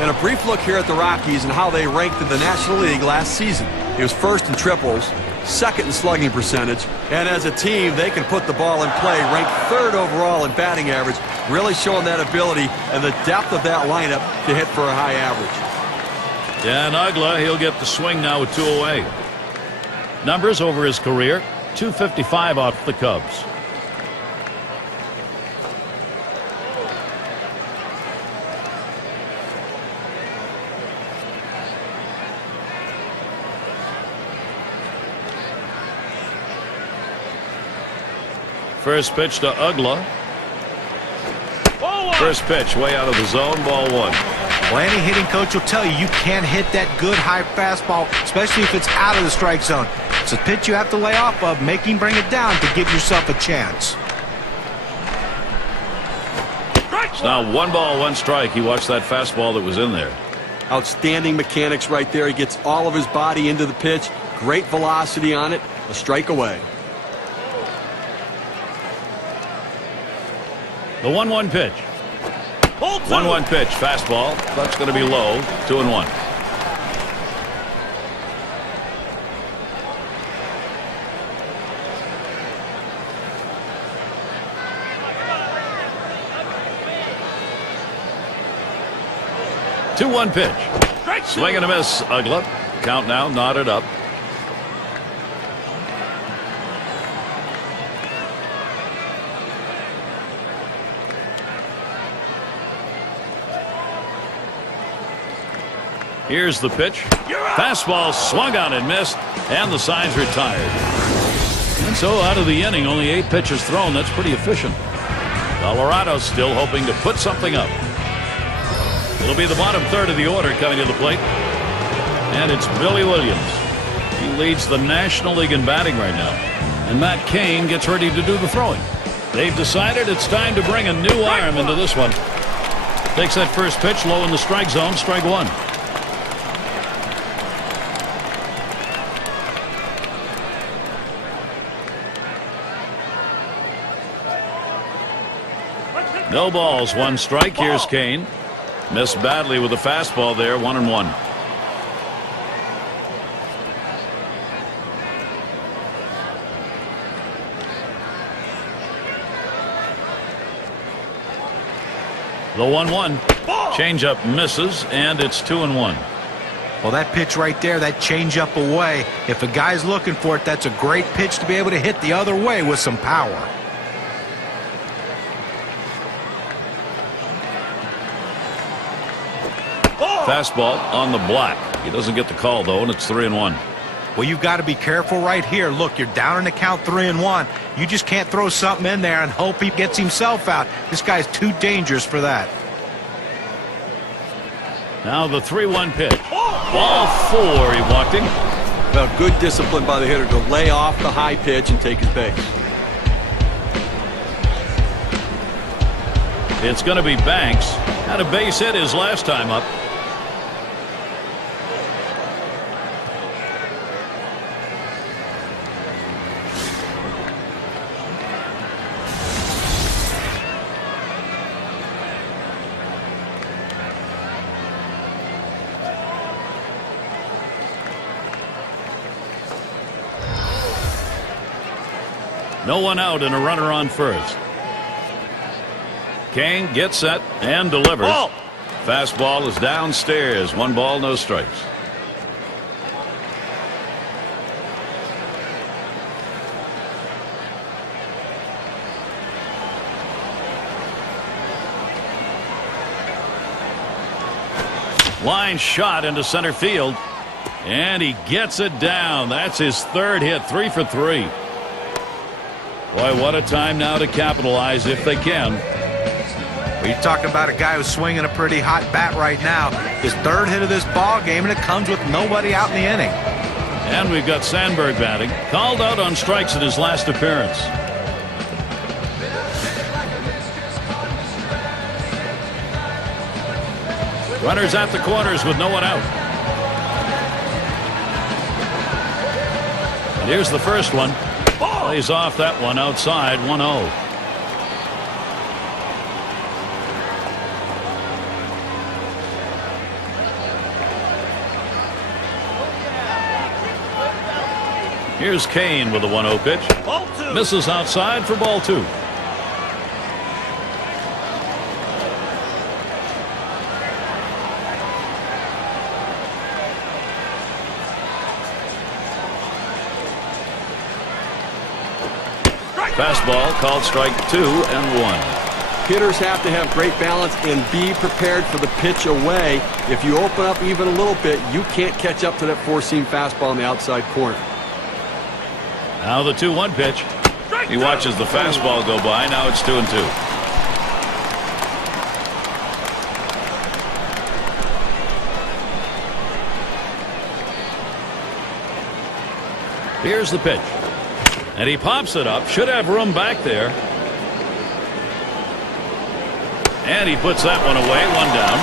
And a brief look here at the Rockies and how they ranked in the National League last season. He was first in triples, second in slugging percentage, and as a team, they can put the ball in play, ranked 3rd overall in batting average, really showing that ability and the depth of that lineup to hit for a high average. And Ugla, he'll get the swing now with 2 away. Numbers over his career, 255 off the Cubs. First pitch to Ugla. First pitch way out of the zone, ball 1. Well, any hitting coach will tell you can't hit that good high fastball, especially if it's out of the strike zone. It's a pitch you have to lay off of, make him bring it down to give yourself a chance. It's now 1 ball, 1 strike. You watch that fastball that was in there. Outstanding mechanics right there. He gets all of his body into the pitch. Great velocity on it. A strike away. The 1-1 pitch. 1-1 pitch, fastball. That's going to be low. 2-1. 2-1 pitch. Swing and a miss. Ugla. Count now knotted up. Here's the pitch. Fastball swung on and missed, and the side's retired. And so out of the inning, only 8 pitches thrown. That's pretty efficient. Colorado's still hoping to put something up. It'll be the bottom third of the order coming to the plate. And it's Billy Williams. He leads the National League in batting right now. And Matt Cain gets ready to do the throwing. They've decided it's time to bring a new arm into this one. Takes that first pitch low in the strike zone, strike one. No balls, 1 strike. Here's Cain. Missed badly with a fastball there, 1-1. The 1-1. Changeup misses, and it's 2-1. Well, that pitch right there, that changeup away, if a guy's looking for it, that's a great pitch to be able to hit the other way with some power. Fastball on the block. He doesn't get the call, though, and it's 3-1. Well, you've got to be careful right here. Look, you're down in the count 3-1. You just can't throw something in there and hope he gets himself out. This guy's too dangerous for that. Now the 3-1 pitch. Ball 4. He walked him. Well, good discipline by the hitter to lay off the high pitch and take his base. It's going to be Banks. Had a base hit his last time up. No one out and a runner on first. Cain gets set and delivers. Fastball is downstairs. 1 ball, no strikes. Line shot into center field. And he gets it down. That's his 3rd hit. 3 for 3. Boy, what a time now to capitalize if they can. Well, you're talking about a guy who's swinging a pretty hot bat right now. His 3rd hit of this ball game, and it comes with nobody out in the inning. And we've got Sandberg batting. Called out on strikes in his last appearance. Runners at the corners with no one out. And here's the first one. Plays off that one outside. 1-0. Here's Cain with a 1-0 pitch. Misses outside for ball 2. Fastball called strike 2 and 1. Hitters have to have great balance and be prepared for the pitch away. If you open up even a little bit, you can't catch up to that 4-seam fastball on the outside corner. Now the 2-1 pitch. He watches the fastball go by. Now it's 2-2. Here's the pitch. And he pops it up. Should have room back there. And he puts that one away. 1 down.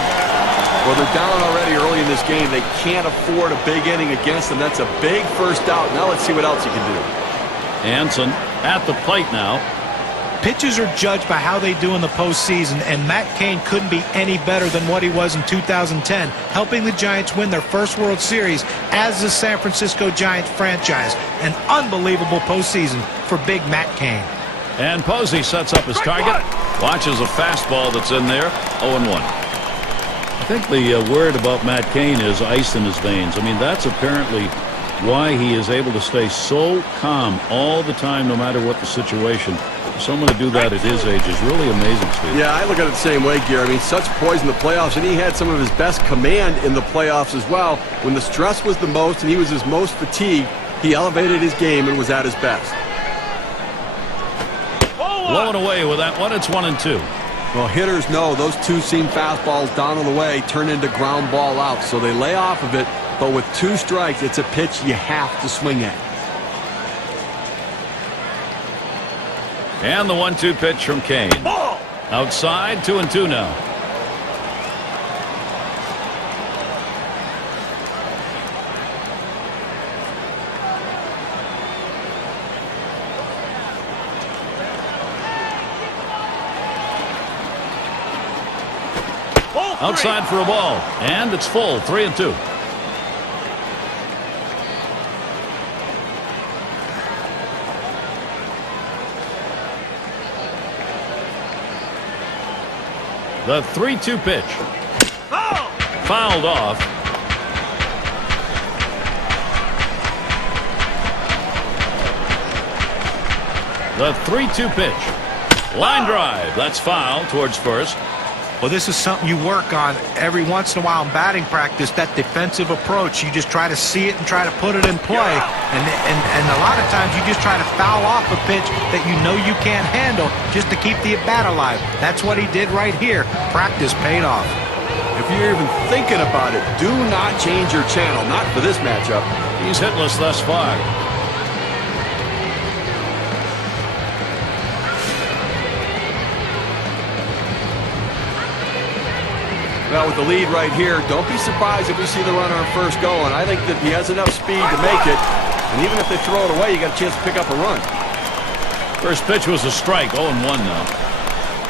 Well, they're down already early in this game. They can't afford a big inning against them. That's a big first out. Now let's see what else he can do. Hanson at the plate now. Pitchers are judged by how they do in the postseason, and Matt Cain couldn't be any better than what he was in 2010, helping the Giants win their first World Series as the San Francisco Giants franchise. An unbelievable postseason for big Matt Cain. And Posey sets up his target. Watches a fastball that's in there. 0-1. think the word about Matt Cain is ice in his veins. I mean, that's apparently why he is able to stay so calm all the time, no matter what the situation. For someone to do that at his age is really amazing, Steve. Yeah, I look at it the same way, Gary. I mean, such poise in the playoffs, and he had some of his best command in the playoffs as well. When the stress was the most and he was his most fatigued, he elevated his game and was at his best. Blowing away with that one. It's 1-2. Well, hitters know those two-seam fastballs down on the way turn into ground ball outs, so they lay off of it. But with 2 strikes, it's a pitch you have to swing at. And the 1-2 pitch from Cain. Outside, 2-2 now. Outside for a ball, and it's full, 3-2. The 3-2 pitch. Fouled off. The 3-2 pitch. Line drive. That's foul towards first. Well, this is something you work on every once in a while in batting practice, that defensive approach. You just try to see it and try to put it in play. And a lot of times you just try to foul off a pitch that you know you can't handle just to keep the at-bat alive. That's what he did right here. Practice paid off. If you're even thinking about it, do not change your channel. Not for this matchup. He's hitless thus far. Well, with the lead right here, don't be surprised if we see the runner on first going. I think that he has enough speed to make it. And even if they throw it away, you got a chance to pick up a run. First pitch was a strike, 0-1 now.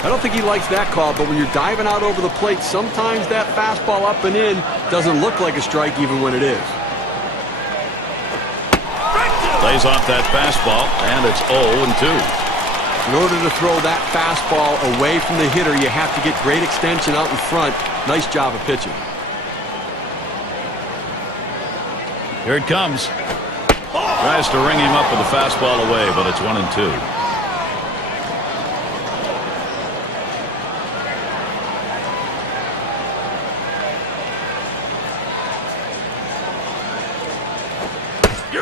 I don't think he likes that call, but when you're diving out over the plate, sometimes that fastball up and in doesn't look like a strike even when it is. Lays off that fastball, and it's 0-2. In order to throw that fastball away from the hitter, you have to get great extension out in front. Nice job of pitching. Here it comes. Tries to ring him up with a fastball away, but it's 1-2.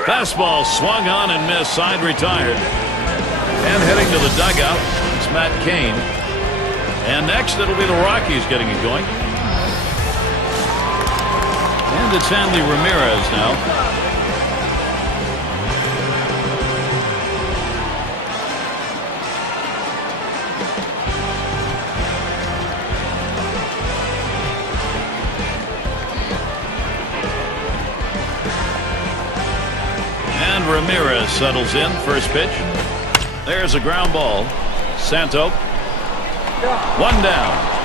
Fastball swung on and missed. Side retired. And heading to the dugout, it's Matt Cain. And next, it'll be the Rockies getting it going. And it's Hanley Ramirez now. And Ramirez settles in. First pitch. There's a ground ball. Santo. One down.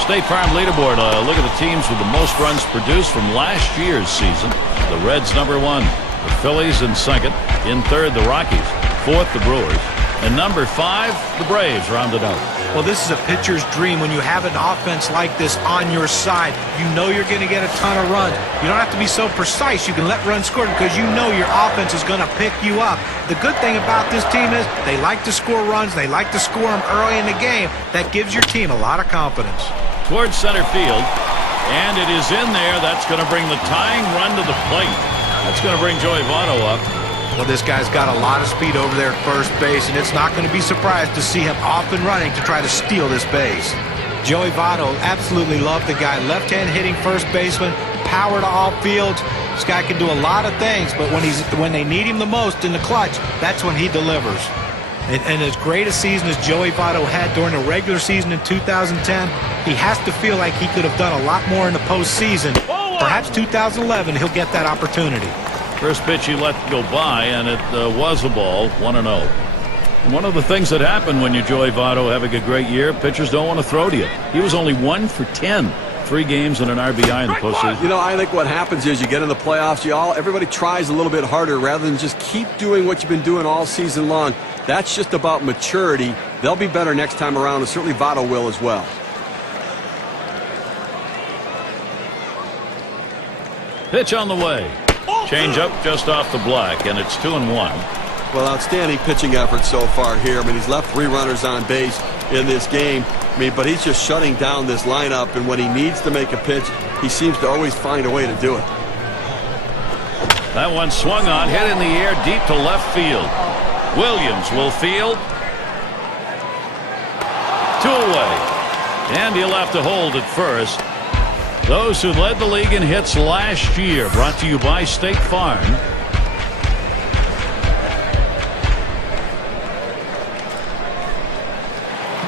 State Farm leaderboard. Look at the teams with the most runs produced from last year's season. The Reds #1. The Phillies in second. In third, the Rockies. Fourth, the Brewers. And number 5, the Braves rounded out. Well, this is a pitcher's dream. When you have an offense like this on your side, you know you're going to get a ton of runs. You don't have to be so precise. You can let runs score because you know your offense is going to pick you up. The good thing about this team is they like to score runs. They like to score them early in the game. That gives your team a lot of confidence. Towards center field. And it is in there. That's going to bring the tying run to the plate. That's going to bring Joey Votto up. Well, this guy's got a lot of speed over there at first base, and it's not going to be surprised to see him off and running to try to steal this base. Joey Votto, absolutely love the guy. Left-hand hitting first baseman, power to all fields. This guy can do a lot of things, but when they need him the most in the clutch, that's when he delivers. And as great a season as Joey Votto had during the regular season in 2010, he has to feel like he could have done a lot more in the postseason. Perhaps 2011, he'll get that opportunity. First pitch he let go by, and it was a ball, 1-0. And one of the things that happen when you Joey Votto having a great year, pitchers don't want to throw to you. He was only 1 for 10, 3 games and an RBI in the postseason. You know, I think what happens is you get in the playoffs, everybody tries a little bit harder rather than just keep doing what you've been doing all season long. That's just about maturity. They'll be better next time around, and certainly Votto will as well. Pitch on the way. Change up just off the black, and it's 2-1. Well, outstanding pitching effort so far here. I mean, he's left 3 runners on base in this game. I mean, but he's just shutting down this lineup, and when he needs to make a pitch, he seems to always find a way to do it. That one swung on, hit in the air deep to left field. Williams will field. 2 away. And he'll have to hold at first. Those who led the league in hits last year, brought to you by State Farm.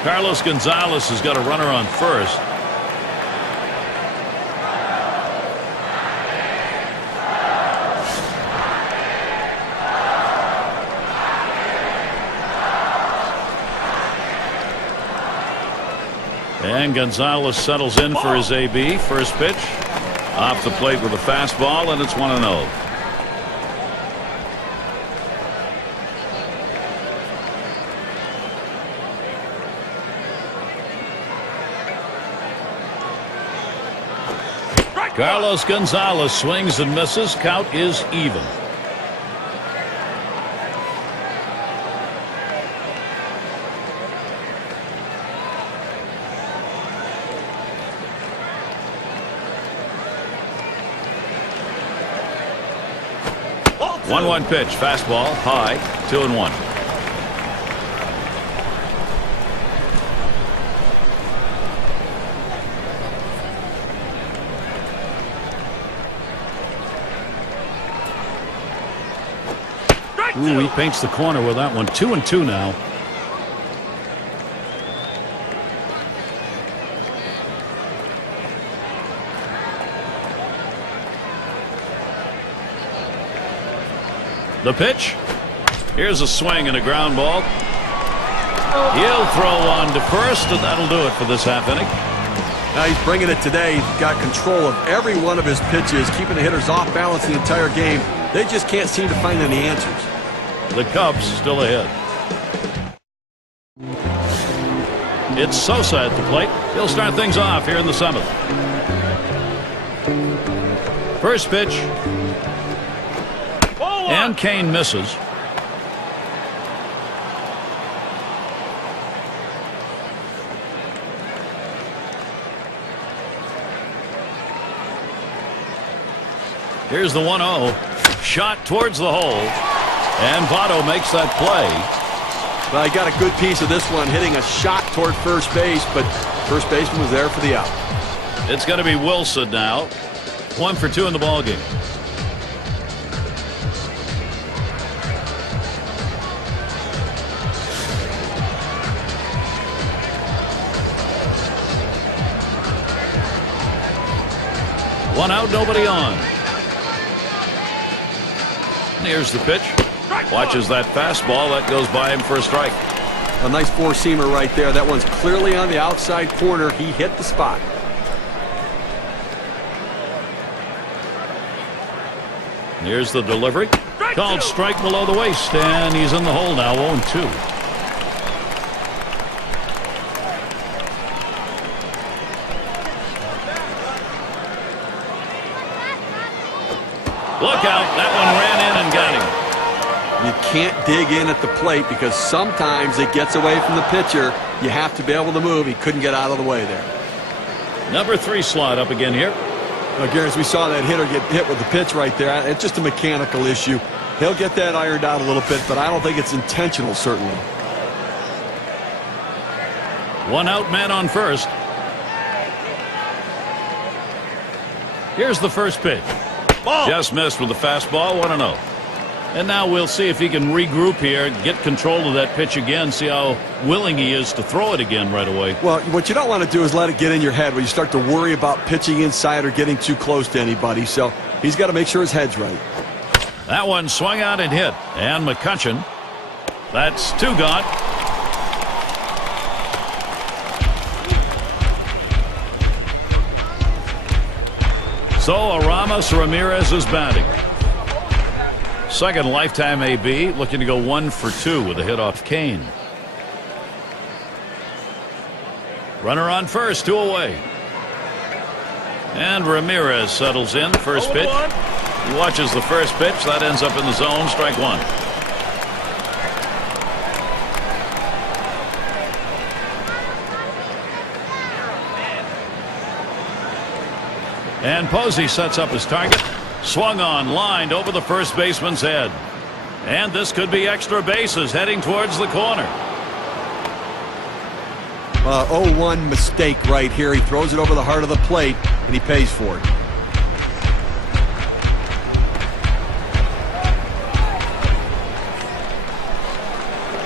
Carlos Gonzalez has got a runner on first. And Gonzalez settles in for his AB. First pitch off the plate with a fastball, and it's 1-0. Carlos Gonzalez swings and misses. Count is even. One pitch, fastball, high, 2-1. Ooh, he paints the corner with that one. 2-2 now. The pitch. Here's a swing and a ground ball. He'll throw on to first, and that'll do it for this half inning. Now he's bringing it today. He's got control of every one of his pitches, keeping the hitters off balance the entire game. They just can't seem to find any answers. The Cubs still ahead. It's Sosa at the plate. He'll start things off here in the 7th. First pitch. And Kane misses. Here's the 1-0. Shot towards the hole. And Votto makes that play. Well, he got a good piece of this one, hitting a shot toward first base, but first baseman was there for the out. It's going to be Wilson now. 1 for 2 in the ballgame. One out, nobody on. Here's the pitch. Watches that fastball. That goes by him for a strike. A nice four-seamer right there. That one's clearly on the outside corner. He hit the spot. Here's the delivery. Called strike below the waist, and he's in the hole now, 0-2. Look out. That one ran in and got him. You can't dig in at the plate because sometimes it gets away from the pitcher. You have to be able to move. He couldn't get out of the way there. Number 3 slot up again here. Well, Gary, as we saw that hitter get hit with the pitch right there, it's just a mechanical issue. He'll get that ironed out a little bit, but I don't think it's intentional, certainly. 1 out, man on first. Here's the first pitch. Ball. Just missed with the fastball, 1-0. And now we'll see if he can regroup here, get control of that pitch again, see how willing he is to throw it again right away. Well, what you don't want to do is let it get in your head where you start to worry about pitching inside or getting too close to anybody. So he's got to make sure his head's right. That one swung out and hit. And McCutcheon. That's 2 gone. So Ramos Ramirez is batting. Second lifetime AB, looking to go 1 for 2 with a hit off Kane. Runner on first, 2 away. And Ramirez settles in. First pitch. He watches the first pitch. That ends up in the zone. Strike one. And Posey sets up his target. Swung on, lined over the first baseman's head. And this could be extra bases heading towards the corner. 0-1 mistake right here. He throws it over the heart of the plate, and he pays for it.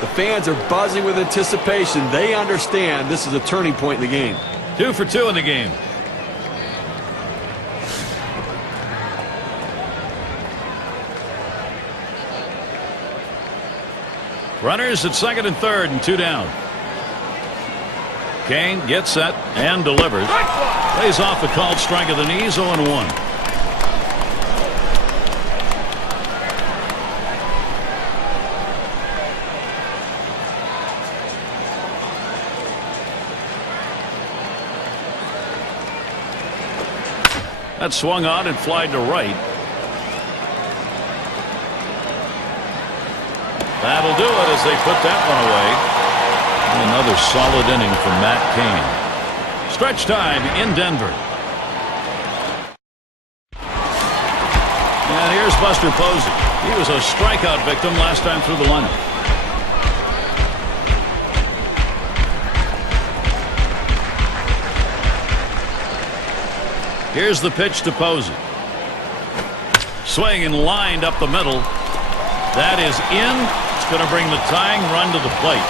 The fans are buzzing with anticipation. They understand this is a turning point in the game. 2 for 2 in the game. Runners at second and third and 2 down. Kane gets set and delivers. Lays off a called strike of the knees. 0-1. That swung on and flied to right. That'll do it as they put that one away. Another solid inning from Matt Cain. Stretch time in Denver. And here's Buster Posey. He was a strikeout victim last time through the lineup. Here's the pitch to Posey. Swing and lined up the middle. That is in. It's going to bring the tying run to the plate.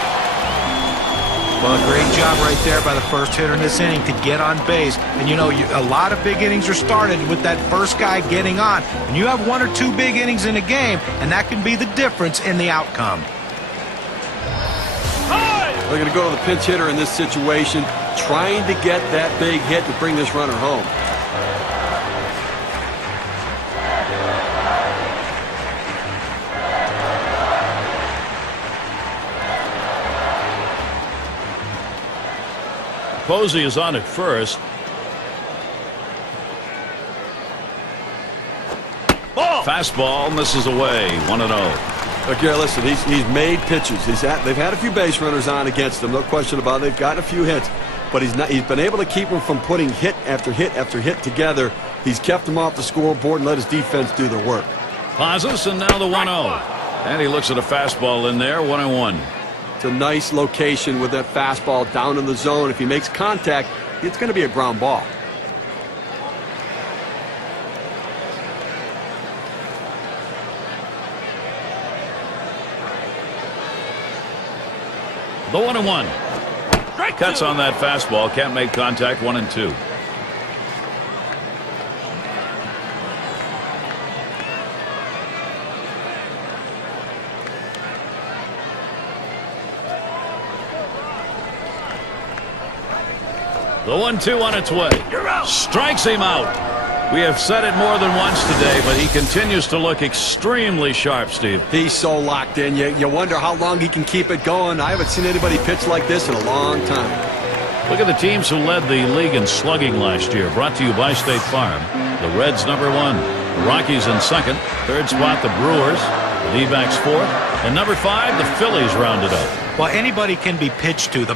Well, great job right there by the first hitter in this inning to get on base. And, you know, a lot of big innings are started with that first guy getting on. And you have 1 or 2 big innings in a game, and that can be the difference in the outcome. They're going to go to the pinch hitter in this situation, trying to get that big hit to bring this runner home. Posey is on at first. Fastball misses away. 1-0. Look here, listen, he's made pitches. They've had a few base runners on against him, no question about it. They've gotten a few hits, but he's been able to keep them from putting hit after hit after hit together. He's kept them off the scoreboard and let his defense do their work. Pauses, and now the 1-0. And he looks at a fastball in there. 1-1. It's a nice location with that fastball down in the zone. If he makes contact, it's going to be a ground ball. The 1-1. Cuts on that fastball. Can't make contact. 1-2. The 1-2 on its way. Strikes him out. We have said it more than once today, but he continues to look extremely sharp, Steve. He's so locked in. You wonder how long he can keep it going. I haven't seen anybody pitch like this in a long time. Look at the teams who led the league in slugging last year. Brought to you by State Farm. The Reds #1. The Rockies in second. Third spot, the Brewers. The D-backs fourth. And #5, the Phillies rounded up. Well, anybody can be pitched to. The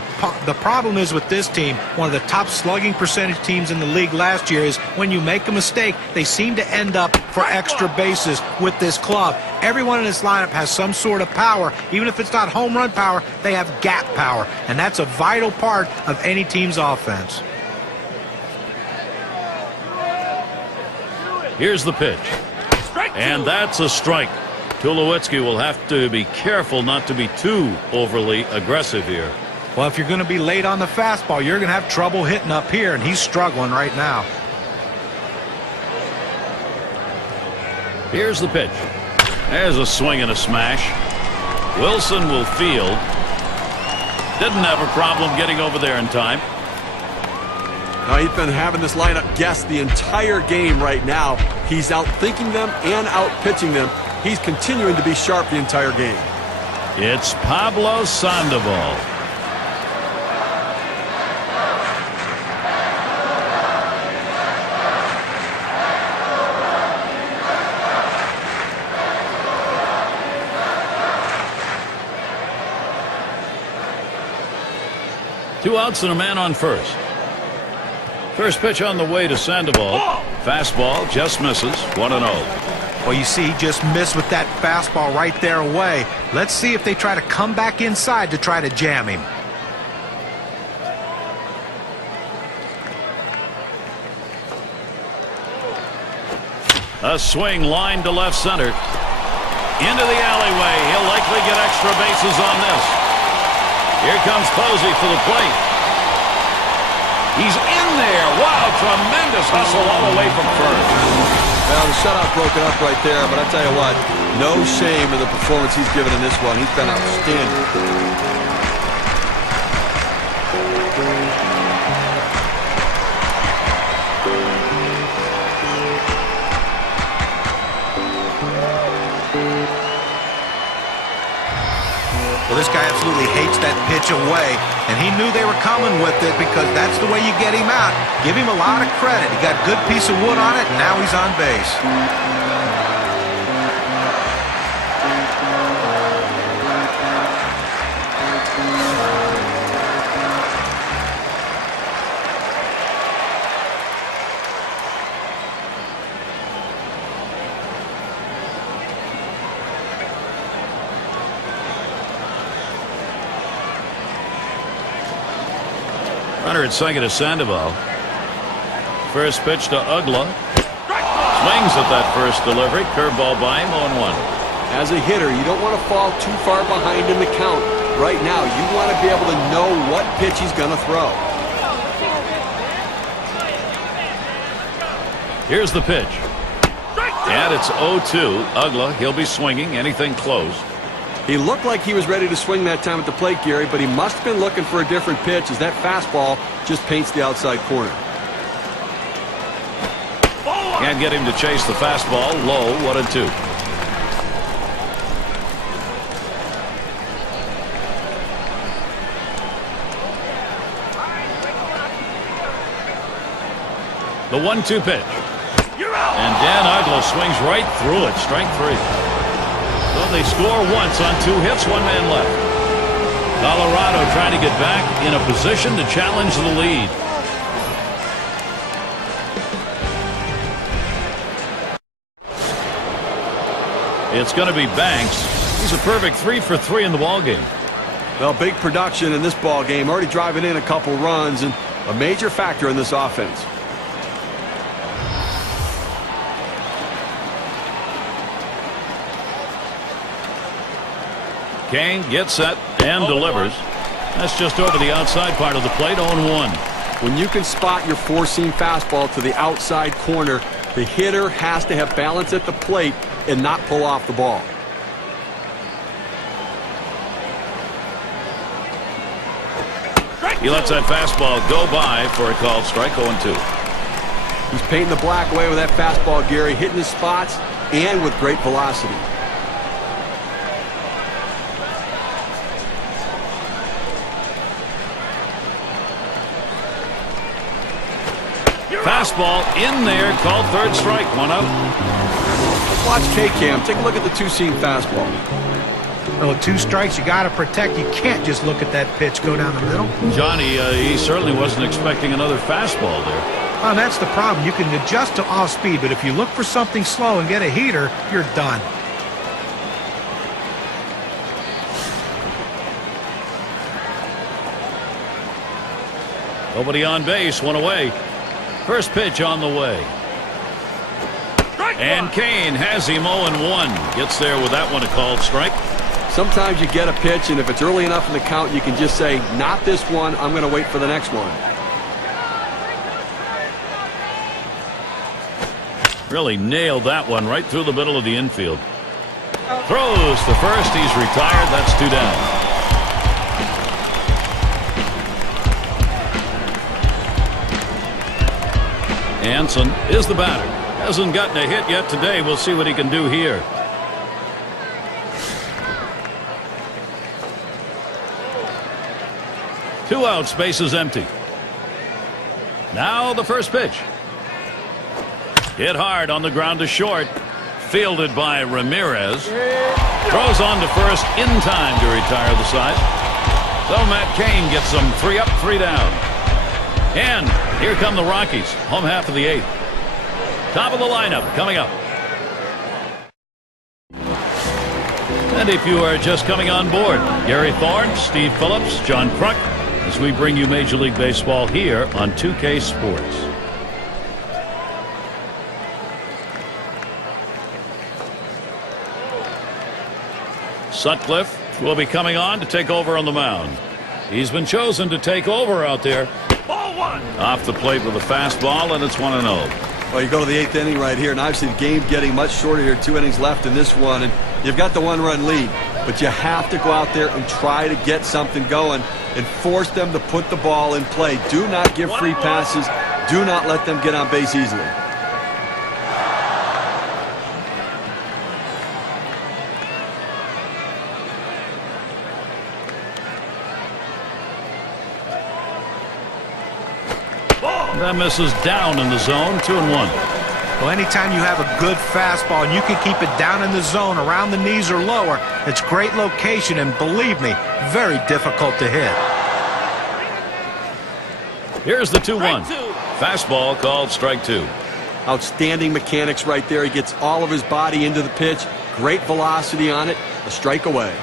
problem is with this team, one of the top slugging percentage teams in the league last year, is when you make a mistake, they seem to end up for extra bases with this club. Everyone in this lineup has some sort of power. Even if it's not home run power, they have gap power. And that's a vital part of any team's offense. Here's the pitch. And that's a strike. Tulowitzki will have to be careful not to be too overly aggressive here. Well, if you're going to be late on the fastball, you're going to have trouble hitting up here, and he's struggling right now. Here's the pitch. There's a swing and a smash. Wilson will field. Didn't have a problem getting over there in time. Now, he's been having this lineup guess the entire game right now. He's out thinking them and out pitching them. He's continuing to be sharp the entire game. It's Pablo Sandoval. 2 outs and a man on first. First pitch on the way to Sandoval. Fastball just misses. 1-0. Well, you see, he just missed with that fastball right there away. Let's see if they try to come back inside to try to jam him. A swing line to left center. Into the alleyway. He'll likely get extra bases on this. Here comes Posey for the plate. He's in there. Wow, tremendous hustle all the way from first. Well, the shutout broken up right there, but I tell you what, no shame in the performance he's given in this one. He's been outstanding. Well, this guy absolutely hates that pitch away, and he knew they were coming with it because that's the way you get him out. Give him a lot of credit. He got a good piece of wood on it, and now he's on base. Runner at second to Sandoval. First pitch to Ugla. Swings at that first delivery. Curveball by him, 0-1. As a hitter, you don't want to fall too far behind in the count. Right now, you want to be able to know what pitch he's going to throw. Here's the pitch. And it's 0-2. Ugla, he'll be swinging. Anything close. He looked like he was ready to swing that time at the plate, Gary, but he must have been looking for a different pitch as that fastball just paints the outside corner. Can't get him to chase the fastball. Low, 1-2. The 1-2 pitch. And Dan Ugla swings right through it. Strike 3. So they score once on 2 hits, 1 man left. Colorado trying to get back in a position to challenge the lead. It's going to be Banks. He's a perfect 3 for 3 in the ballgame. Well, big production in this ballgame, already driving in a couple runs and a major factor in this offense. Kane gets set and delivers. That's just over the outside part of the plate, 0-1. When you can spot your four-seam fastball to the outside corner, the hitter has to have balance at the plate and not pull off the ball. He lets that fastball go by for a called strike, 0-2. He's painting the black away with that fastball, Gary, hitting his spots and with great velocity. Fastball in there, called third strike, 1 out. Let's watch K-Cam. Take a look at the 2-seam fastball. Well, 2 strikes you got to protect. You can't just look at that pitch go down the middle. Johnny, he certainly wasn't expecting another fastball there. Well, that's the problem. You can adjust to off speed, but if you look for something slow and get a heater, you're done. Nobody on base, 1 away. First pitch on the way. And Kane has him 0-1. Gets there with that one, a called strike. Sometimes you get a pitch, and if it's early enough in the count, you can just say, not this one, I'm going to wait for the next one. Really nailed that one right through the middle of the infield. Throws to first. He's retired. That's 2 down. Hanson is the batter. Hasn't gotten a hit yet today. We'll see what he can do here. Two outs, base is empty. Now the first pitch. Hit hard on the ground to short. Fielded by Ramirez. Throws on to first in time to retire the side. So Matt Cain gets them 3 up, 3 down. And here come the Rockies, home half of the 8th. Top of the lineup coming up. And if you are just coming on board, Gary Thorne, Steve Phillips, John Kruk, as we bring you Major League Baseball here on 2K Sports. Sutcliffe will be coming on to take over on the mound. He's been chosen to take over out there. Ball 1. Off the plate with a fastball, and it's 1-0. Well, you go to the 8th inning right here, and obviously the game getting much shorter here. 2 innings left in this one, and you've got the 1-run lead. But you have to go out there and try to get something going and force them to put the ball in play. Do not give free passes. Do not let them get on base easily. That misses down in the zone, 2-1. Well, anytime you have a good fastball and you can keep it down in the zone around the knees or lower, it's great location and, believe me, very difficult to hit. Here's the 2-1. Fastball called strike 2. Outstanding mechanics right there. He gets all of his body into the pitch. Great velocity on it. A strike away.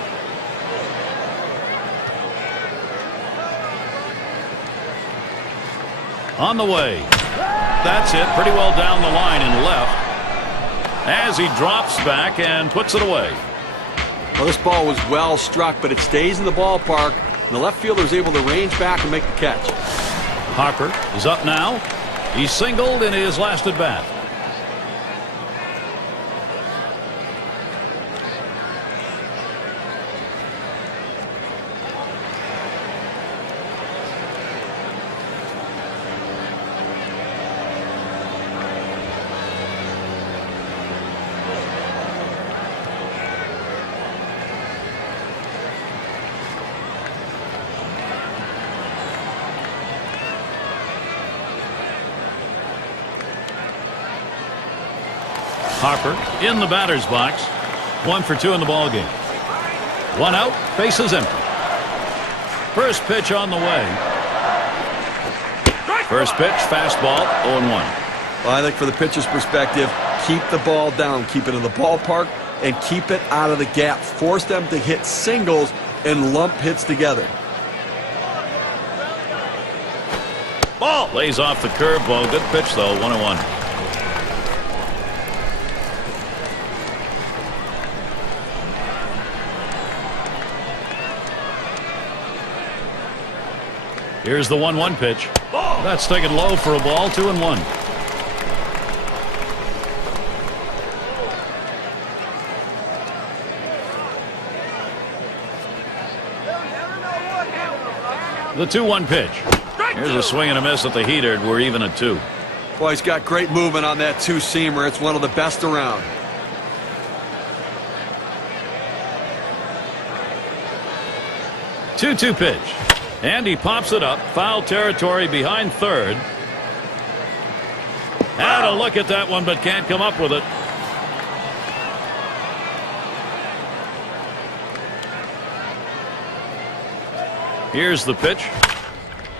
On the way. That's it. Pretty well down the line and left. As he drops back and puts it away. Well, this ball was well struck, but it stays in the ballpark. And the left fielder is able to range back and make the catch. Harper is up now. He singled in his last at bat. Harper in the batter's box. 1 for 2 in the ball game. 1 out, bases empty. First pitch on the way. First pitch, fastball, 0-1. Well, I think for the pitcher's perspective, keep the ball down, keep it in the ballpark, and keep it out of the gap. Force them to hit singles and lump hits together. Ball lays off the curveball. Good pitch though, 1-1. Here's the 1-1 pitch. That's taken low for a ball, 2-1. The 2-1 pitch. Here's a swing and a miss at the heater. We're even at 2. Boy, he's got great movement on that two-seamer. It's one of the best around. Two pitch. And he pops it up. Foul territory behind third. Had a look at that one, but can't come up with it. Here's the pitch.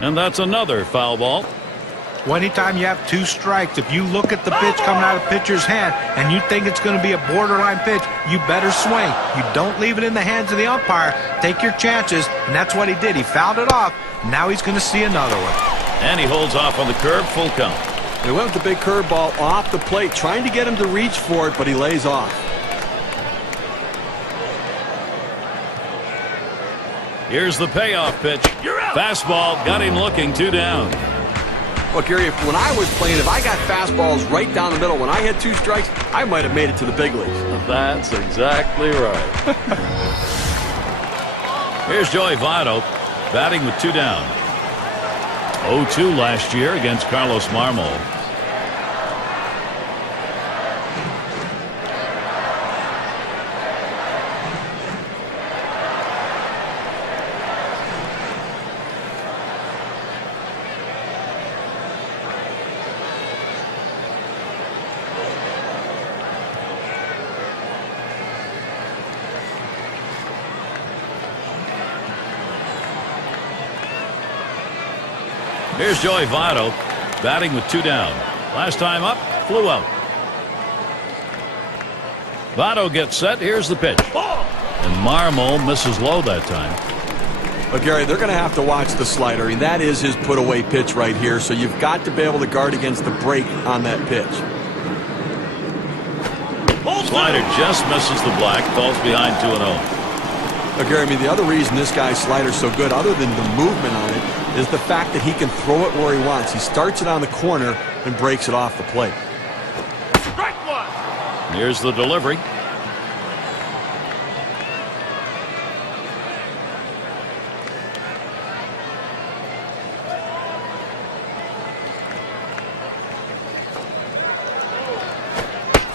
And that's another foul ball. Well, anytime you have 2 strikes, if you look at the pitch coming out of the pitcher's hand and you think it's going to be a borderline pitch, you better swing. You don't leave it in the hands of the umpire. Take your chances, and that's what he did. He fouled it off. Now he's going to see another one. And he holds off on the curve, full count. They went with the big curveball off the plate, trying to get him to reach for it, but he lays off. Here's the payoff pitch. Fastball got him looking, 2 down. Well, Gary, when I was playing, if I got fastballs right down the middle, when I had 2 strikes, I might have made it to the big leagues. That's exactly right. Here's Joey Votto batting with 2 down. 0-2 last year against Carlos Marmol. Here's Joey Votto batting with 2 down. Last time up, flew out. Votto gets set. Here's the pitch. And Marmo misses low that time. But Gary, they're going to have to watch the slider. I mean, that is his put-away pitch right here, so you've got to be able to guard against the break on that pitch. Slider just misses the black. Falls behind 2-0. But Gary, I mean, the other reason this guy's slider's so good, other than the movement on it, is the fact that he can throw it where he wants. He starts it on the corner and breaks it off the plate. Strike one. Here's the delivery.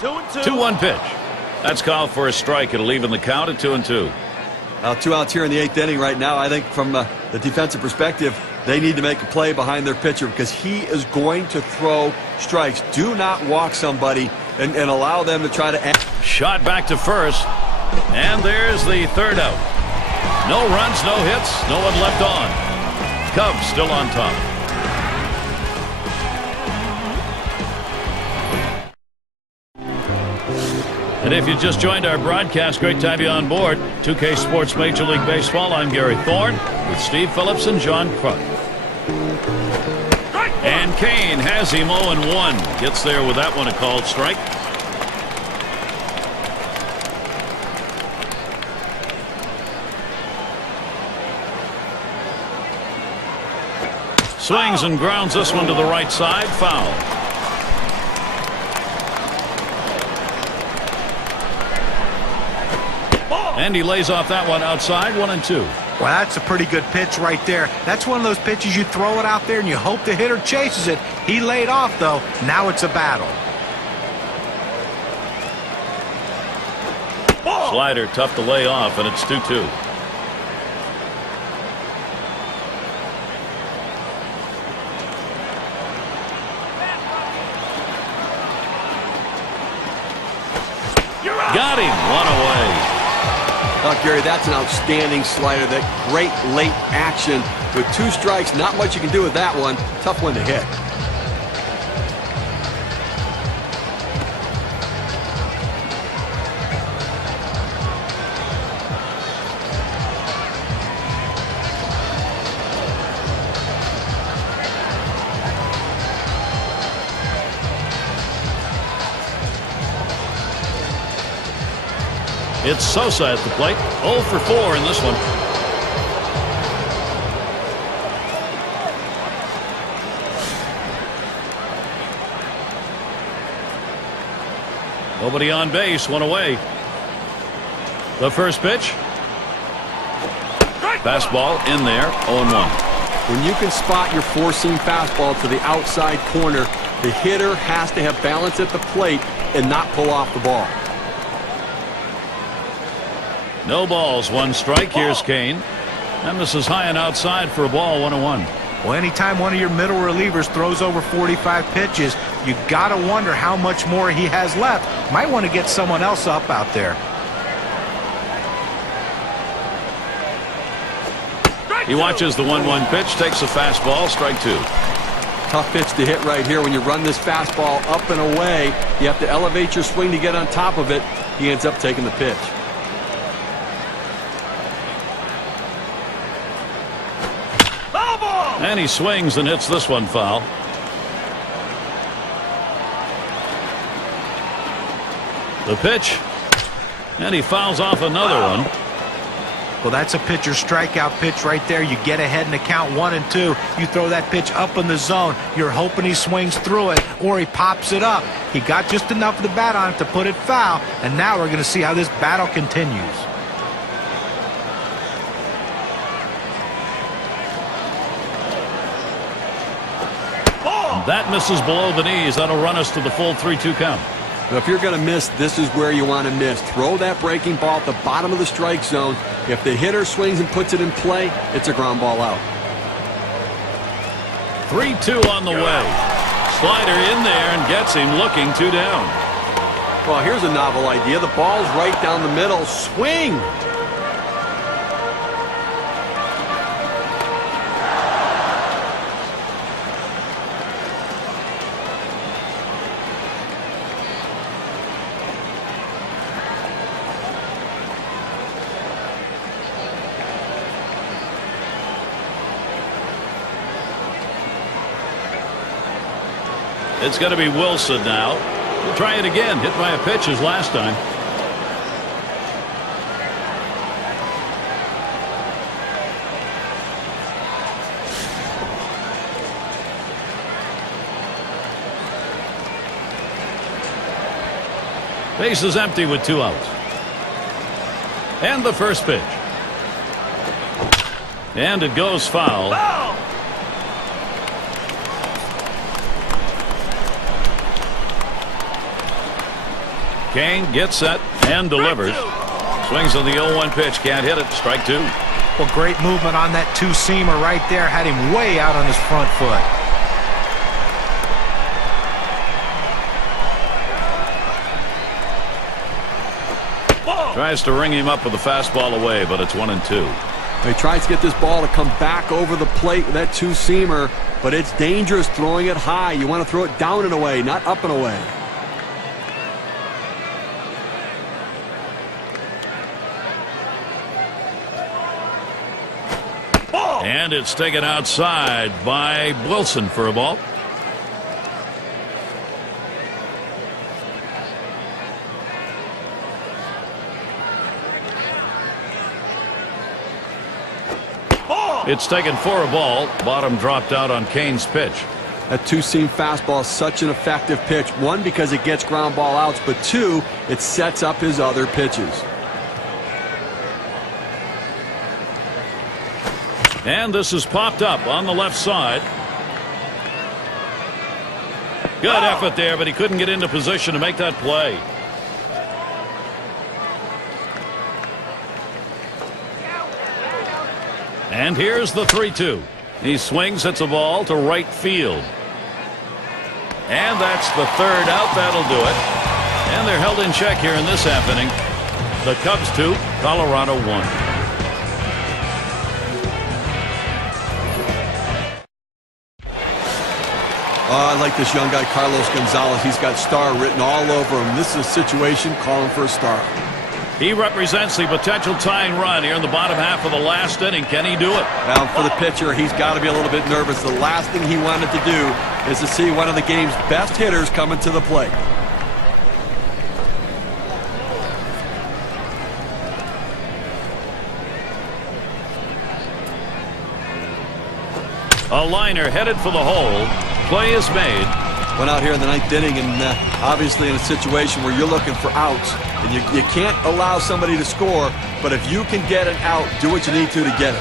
Two 2-1 pitch. That's called for a strike. It'll even the count at 2-2. 2 outs here in the 8th inning right now. I think from the defensive perspective, they need to make a play behind their pitcher because he is going to throw strikes. Do not walk somebody and allow them to try to. Shot back to first. And there's the 3rd out. No runs, no hits, no one left on. Cubs still on top. And if you just joined our broadcast, great to have you on board. 2K Sports Major League Baseball. I'm Gary Thorne with Steve Phillips and John Kruk. And Kane has him 0-1. Gets there with that one, a called strike. Swings and grounds this one to the right side. Foul. And he lays off that one outside, 1-2. Well, that's a pretty good pitch right there. That's one of those pitches you throw it out there and you hope the hitter chases it. He laid off, though. Now it's a battle. Slider tough to lay off, and it's 2-2. Got him, 1 away. Oh, Gary, that's an outstanding slider. That great late action with 2 strikes. Not much you can do with that one. Tough one to hit. It's Sosa at the plate. 0 for 4 in this one. Nobody on base, 1 away. The first pitch. Fastball in there, 0-1. When you can spot your 4-seam fastball to the outside corner, the hitter has to have balance at the plate and not pull off the ball. No balls, 1 strike. Here's Kane. And this is high and outside for a ball, 1-1. Well, anytime one of your middle relievers throws over 45 pitches, you got to wonder how much more he has left. Might want to get someone else up out there. He watches the 1-1 pitch, takes a fastball, strike 2. Tough pitch to hit right here. When you run this fastball up and away, you have to elevate your swing to get on top of it. He ends up taking the pitch. And he swings and hits this one foul. The pitch. And he fouls off another one. Well, that's a pitcher strikeout pitch right there. You get ahead in the count 1-2. You throw that pitch up in the zone. You're hoping he swings through it or he pops it up. He got just enough of the bat on it to put it foul. And now we're going to see how this battle continues. That misses below the knees. That'll run us to the full 3-2 count. But if you're going to miss, this is where you want to miss. Throw that breaking ball at the bottom of the strike zone. If the hitter swings and puts it in play, it's a ground ball out. 3-2 on the way. Slider in there and gets him looking 2 down. Well, here's a novel idea. The ball's right down the middle. Swing! It's going to be Wilson now. We'll try it again. Hit by a pitch as last time. Base is empty with 2 outs. And the first pitch. And it goes foul. Kane gets set and delivers. Swings on the 0-1 pitch. Can't hit it. Strike 2. Well, great movement on that two-seamer right there. Had him way out on his front foot. Tries to ring him up with the fastball away, but it's 1-2. He tries to get this ball to come back over the plate with that two-seamer, but it's dangerous throwing it high. You want to throw it down and away, not up and away. And it's taken outside by Wilson for a ball. It's taken for a ball. Bottom dropped out on Kane's pitch. That two-seam fastball is such an effective pitch. One, because it gets ground ball outs, but two, it sets up his other pitches. And this is popped up on the left side. Good effort there, but he couldn't get into position to make that play. And here's the 3-2. He swings, hits a ball to right field. And that's the third out. That'll do it. And they're held in check here in this half inning. The Cubs 2, Colorado 1. I like this young guy, Carlos Gonzalez. He's got star written all over him. This is a situation calling for a star. He represents the potential tying run here in the bottom half of the last inning. Can he do it? Well, for the pitcher, he's got to be a little bit nervous. The last thing he wanted to do is to see one of the game's best hitters coming to the plate. A liner headed for the hole. Play is made. Went out here in the 9th inning, and obviously in a situation where you're looking for outs, and you can't allow somebody to score, but if you can get an out, do what you need to get it.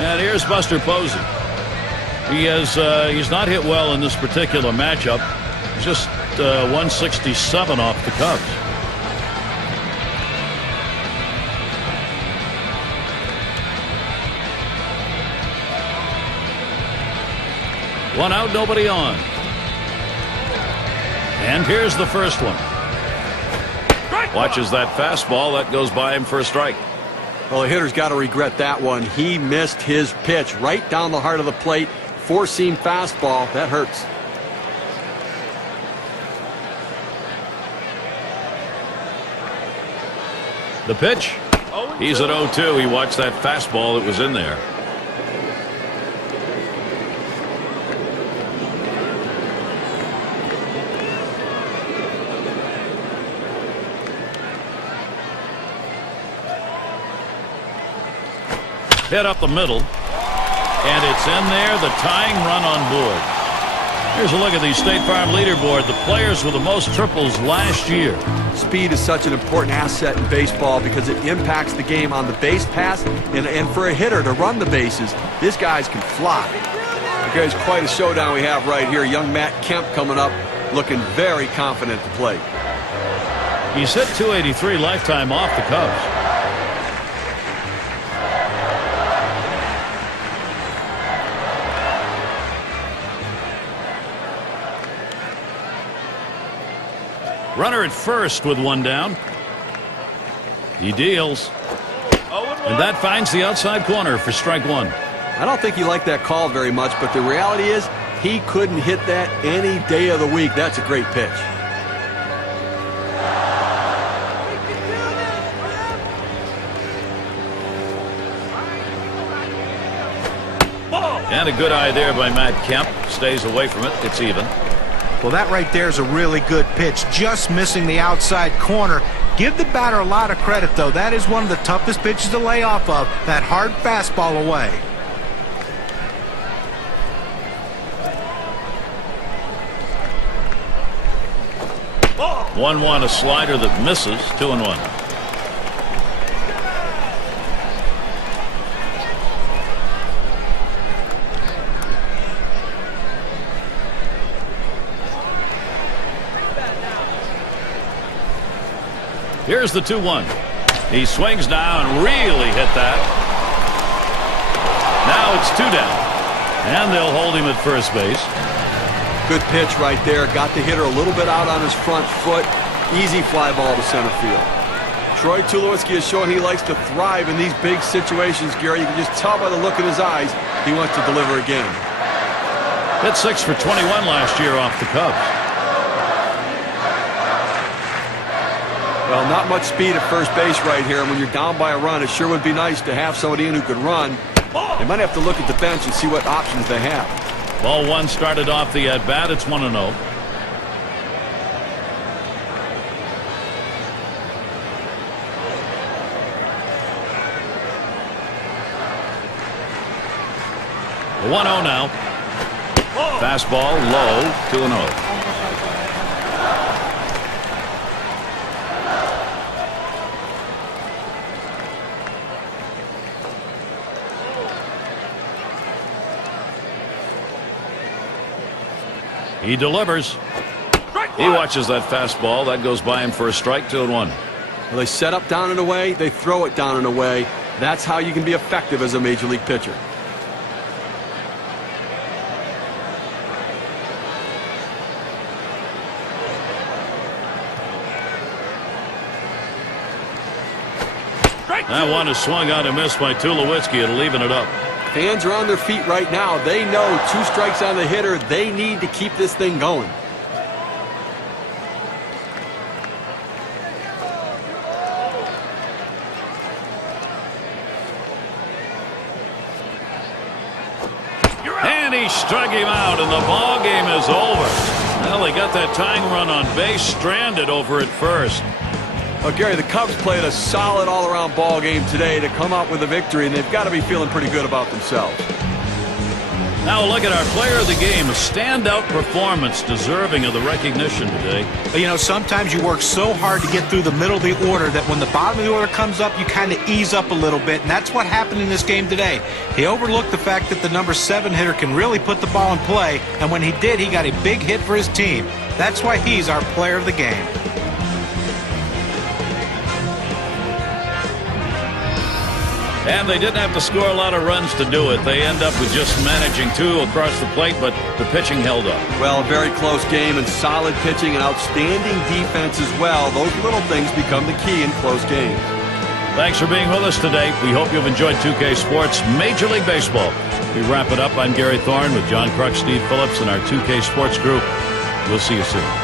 And here's Buster Posey. He's not hit well in this particular matchup. Just 167 off the Cubs. One out, nobody on. And here's the first one. Watches that fastball. That goes by him for a strike. Well, the hitter's got to regret that one. He missed his pitch right down the heart of the plate. Four-seam fastball. That hurts. The pitch. He's at 0-2. He watched that fastball that was in there. Hit up the middle, and it's in there, the tying run on board. Here's a look at the State Farm leaderboard. The players with the most triples last year. Speed is such an important asset in baseball because it impacts the game on the base pass, and for a hitter to run the bases, these guys can fly. There's quite a showdown we have right here. Young Matt Kemp coming up, looking very confident to play. He's hit .283 lifetime off the Cubs. Runner at first with one down. He deals. And that finds the outside corner for strike one. I don't think he liked that call very much, but the reality is he couldn't hit that any day of the week. That's a great pitch. And a good eye there by Matt Kemp. Stays away from it. It's even. Well, that right there is a really good pitch, just missing the outside corner. Give the batter a lot of credit, though. That is one of the toughest pitches to lay off of, that hard fastball away. 1-1, a slider that misses. 2-1. Here's the 2-1. He swings now and really hit that. Now it's 2 down. And they'll hold him at first base. Good pitch right there. Got the hitter a little bit out on his front foot. Easy fly ball to center field. Troy Tulowitzki has shown he likes to thrive in these big situations, Gary. You can just tell by the look in his eyes he wants to deliver again. Hit 6 for 21 last year off the Cubs. Well, not much speed at first base right here. And when you're down by a run, it sure would be nice to have somebody in who could run. They might have to look at the bench and see what options they have. Ball 1 started off the at-bat. It's 1-0. The 1-0 now. Fastball low. 2-0. He delivers. He watches that fastball. That goes by him for a strike. 2-1. Well, they set up down and away. They throw it down and away. That's how you can be effective as a major league pitcher. That one is swung on and missed by Tulowitzki and leaving it up. Fans are on their feet right now. They know 2 strikes on the hitter. They need to keep this thing going. And he struck him out, and the ball game is over. Well, they got that tying run on base, stranded over at first. Well, Gary, the Cubs played a solid all-around ball game today to come out with a victory, and they've got to be feeling pretty good about themselves. Now look at our player of the game, a standout performance deserving of the recognition today. But, you know, sometimes you work so hard to get through the middle of the order that when the bottom of the order comes up, you kind of ease up a little bit, and that's what happened in this game today. He overlooked the fact that the number 7 hitter can really put the ball in play, and when he did, he got a big hit for his team. That's why he's our player of the game. And they didn't have to score a lot of runs to do it. They end up with just managing 2 across the plate, but the pitching held up. Well, a very close game and solid pitching and outstanding defense as well. Those little things become the key in close games. Thanks for being with us today. We hope you've enjoyed 2K Sports Major League Baseball. We wrap it up. I'm Gary Thorne with John Kruk, Steve Phillips, and our 2K Sports group. We'll see you soon.